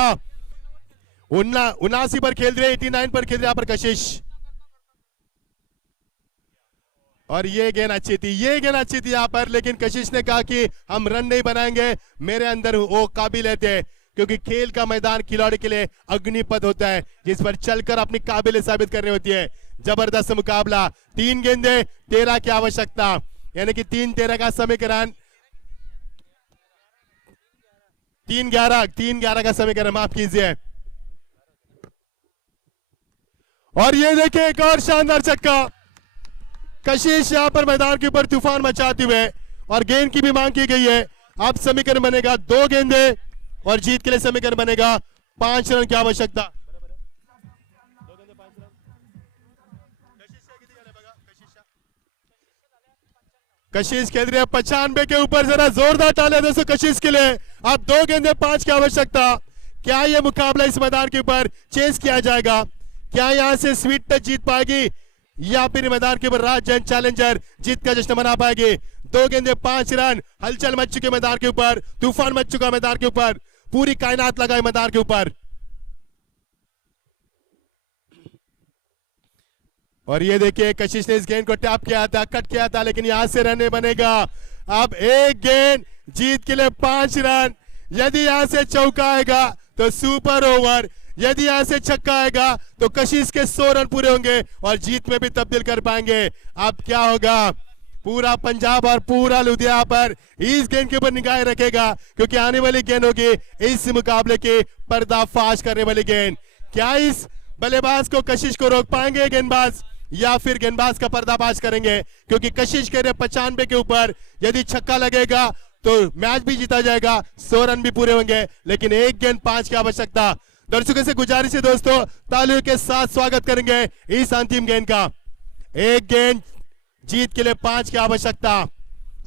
79 पर खेल रहे, 89 पर खेल रहे यहां पर कशिश। और ये गेंद अच्छी थी, ये गेंद अच्छी थी यहां पर, लेकिन कशिश ने कहा कि हम रन नहीं बनाएंगे, मेरे अंदर वो काबिलियत है, क्योंकि खेल का मैदान खिलाड़ी के लिए अग्निपथ होता है, जिस पर चलकर अपनी काबिलियत साबित करनी होती है। जबरदस्त मुकाबला। 3 गेंदे 13 की आवश्यकता, यानी कि 3-13 का समीकरण, 3-11 का समीकरण, माफ कीजिए। और ये देखिए एक और शानदार छक्का। कशिश यहां पर मैदान के ऊपर तूफान मचाते हुए, और गेंद की भी मांग की गई है। अब समीकरण बनेगा 2 गेंदे और जीत के लिए समीकरण बनेगा 5 रन की आवश्यकता। कशिश खेल रहे हैं 95 के ऊपर। जरा जोरदार तालियां दोस्तों कशिश के लिए। अब 2 गेंदे 5 की आवश्यकता। क्या यह मुकाबला इस मैदान के ऊपर चेस किया जाएगा? क्या यहां से स्वीट टच जीत पाएगी या फिर मैदान के ऊपर राज जैन चैलेंजर जीत का जश्न मना पाएगी? 2 गेंदे 5 रन। हलचल मच चुके मैदान के ऊपर, तूफान मच चुका मैदान के ऊपर, पूरी कायनात लगाई मैदान के ऊपर। और ये देखिए कशिश ने इस गेंद को टैप किया था, कट किया था, लेकिन यहां से रन बनेगा। अब एक गेंद जीत के लिए 5 रन। यदि यहां से चौका आएगा तो सुपर ओवर, यदि यहां से छक्का आएगा तो कशिश के 100 रन पूरे होंगे और जीत में भी तब्दील कर पाएंगे। अब क्या होगा? पूरा पंजाब और पूरा लुधियाना पर इस गेंद के ऊपर निगाह रखेगा, क्योंकि आने वाली गेंद होगी इस मुकाबले के पर्दाफाश करने वाली गेंद। क्या इस बल्लेबाज को कशिश को रोक पाएंगे गेंदबाज, या फिर गेंदबाज का पर्दाफाश करेंगे? क्योंकि कशिश कह रहे 95 के ऊपर, यदि छक्का लगेगा तो मैच भी जीता जाएगा, 100 रन भी पूरे होंगे, लेकिन एक गेंद 5 की आवश्यकता। दर्शकों से गुजारिश है दोस्तों, तालियों के साथ स्वागत करेंगे इस अंतिम गेंद का। एक गेंद जीत के लिए 5 की आवश्यकता।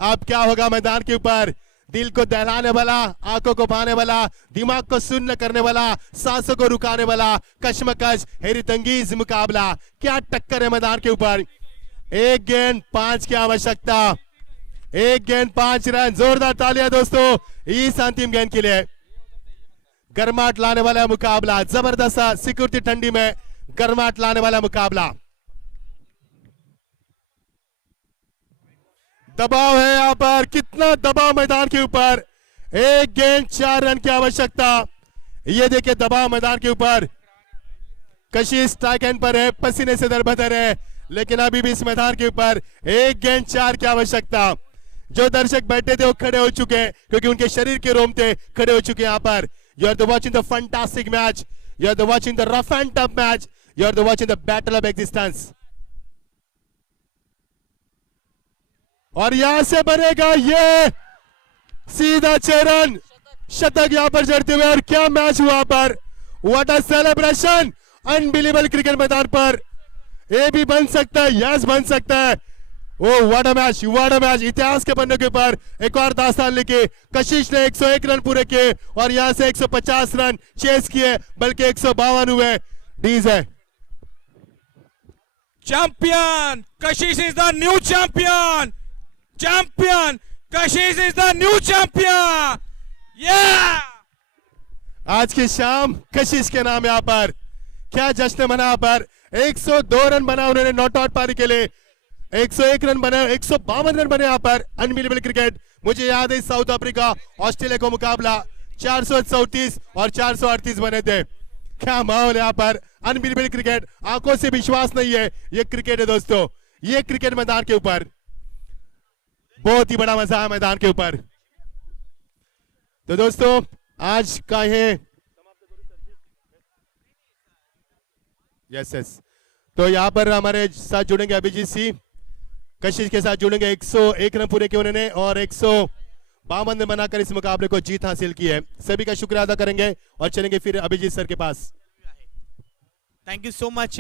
अब क्या होगा मैदान के ऊपर? दिल को दहलाने वाला, आंखों को भाने वाला, दिमाग को शून्य करने वाला, सांसों को रुकाने वाला कश्मकश हैरतंगेज मुकाबला। क्या टक्कर है मैदान के ऊपर। एक गेंद 5 की आवश्यकता। एक गेंद 5 रन। जोरदार तालियां दोस्तों इस अंतिम गेंद के लिए। गर्माहट लाने वाला मुकाबला, जबरदस्त सिक्योरिटी ठंडी में गर्माहट लाने वाला मुकाबला। दबाव है यहां पर, कितना दबाव मैदान के ऊपर। एक गेंद 4 रन की आवश्यकता। ये देखिए दबाव मैदान के ऊपर। कशिश स्ट्राइक एंड पर है, पसीने से दरबदर है, लेकिन अभी भी इस मैदान के ऊपर एक गेंद 4 की आवश्यकता। जो दर्शक बैठे थे वो खड़े हो चुके हैं, क्योंकि उनके शरीर के रोंगटे खड़े हो चुके हैं यहाँ पर। You are watching the fantastic match, you are watching the rough and tough match, you are watching the battle of existence. और यहां से बनेगा ये सीधा 6 रन, शतक यहां पर जड़ते हुए। और क्या मैच हुआ पर, what a celebration. Unbelievable cricket मैदान पर ये भी बन सकता है, यस बन सकता है। Oh what a match, what a match. इतिहास के पन्नों के ऊपर एक और दास्तान लिखे। कशिश ने 101 रन पूरे किए और यहां से 150 रन चेस किए, बल्कि 152 हुए। डीज है champion Kashish is the new champion. Champion Kashish is the new champion. आज की शाम कशिश के नाम यहां पर क्या जश्न मना। यहाँ पर 102 रन बना उन्होंने नॉट आउट पारी के लिए, 101 रन बने, 152 रन बने यहाँ पर। Unbelievable cricket. मुझे याद है साउथ अफ्रीका ऑस्ट्रेलिया को मुकाबला 434 और 438 बने थे। क्या माहौल है यहाँ पर। अनबिलीवेबल क्रिकेट, आंखों से विश्वास नहीं है, ये क्रिकेट है दोस्तों। ये क्रिकेट मैदान के ऊपर बहुत ही बड़ा मजा है मैदान के ऊपर। तो दोस्तों आज का ये यस तो यहाँ पर हमारे साथ जुड़ेंगे अभिजीत सिंह, कशिश के साथ जुड़ेंगे। 101 रन पूरे किए उन्होंने और 152 रन बनाकर इस मुकाबले को जीत हासिल की है। सभी का शुक्रिया अदा करेंगे और चलेंगे फिर अभिजीत सर के पास। Thank you so much.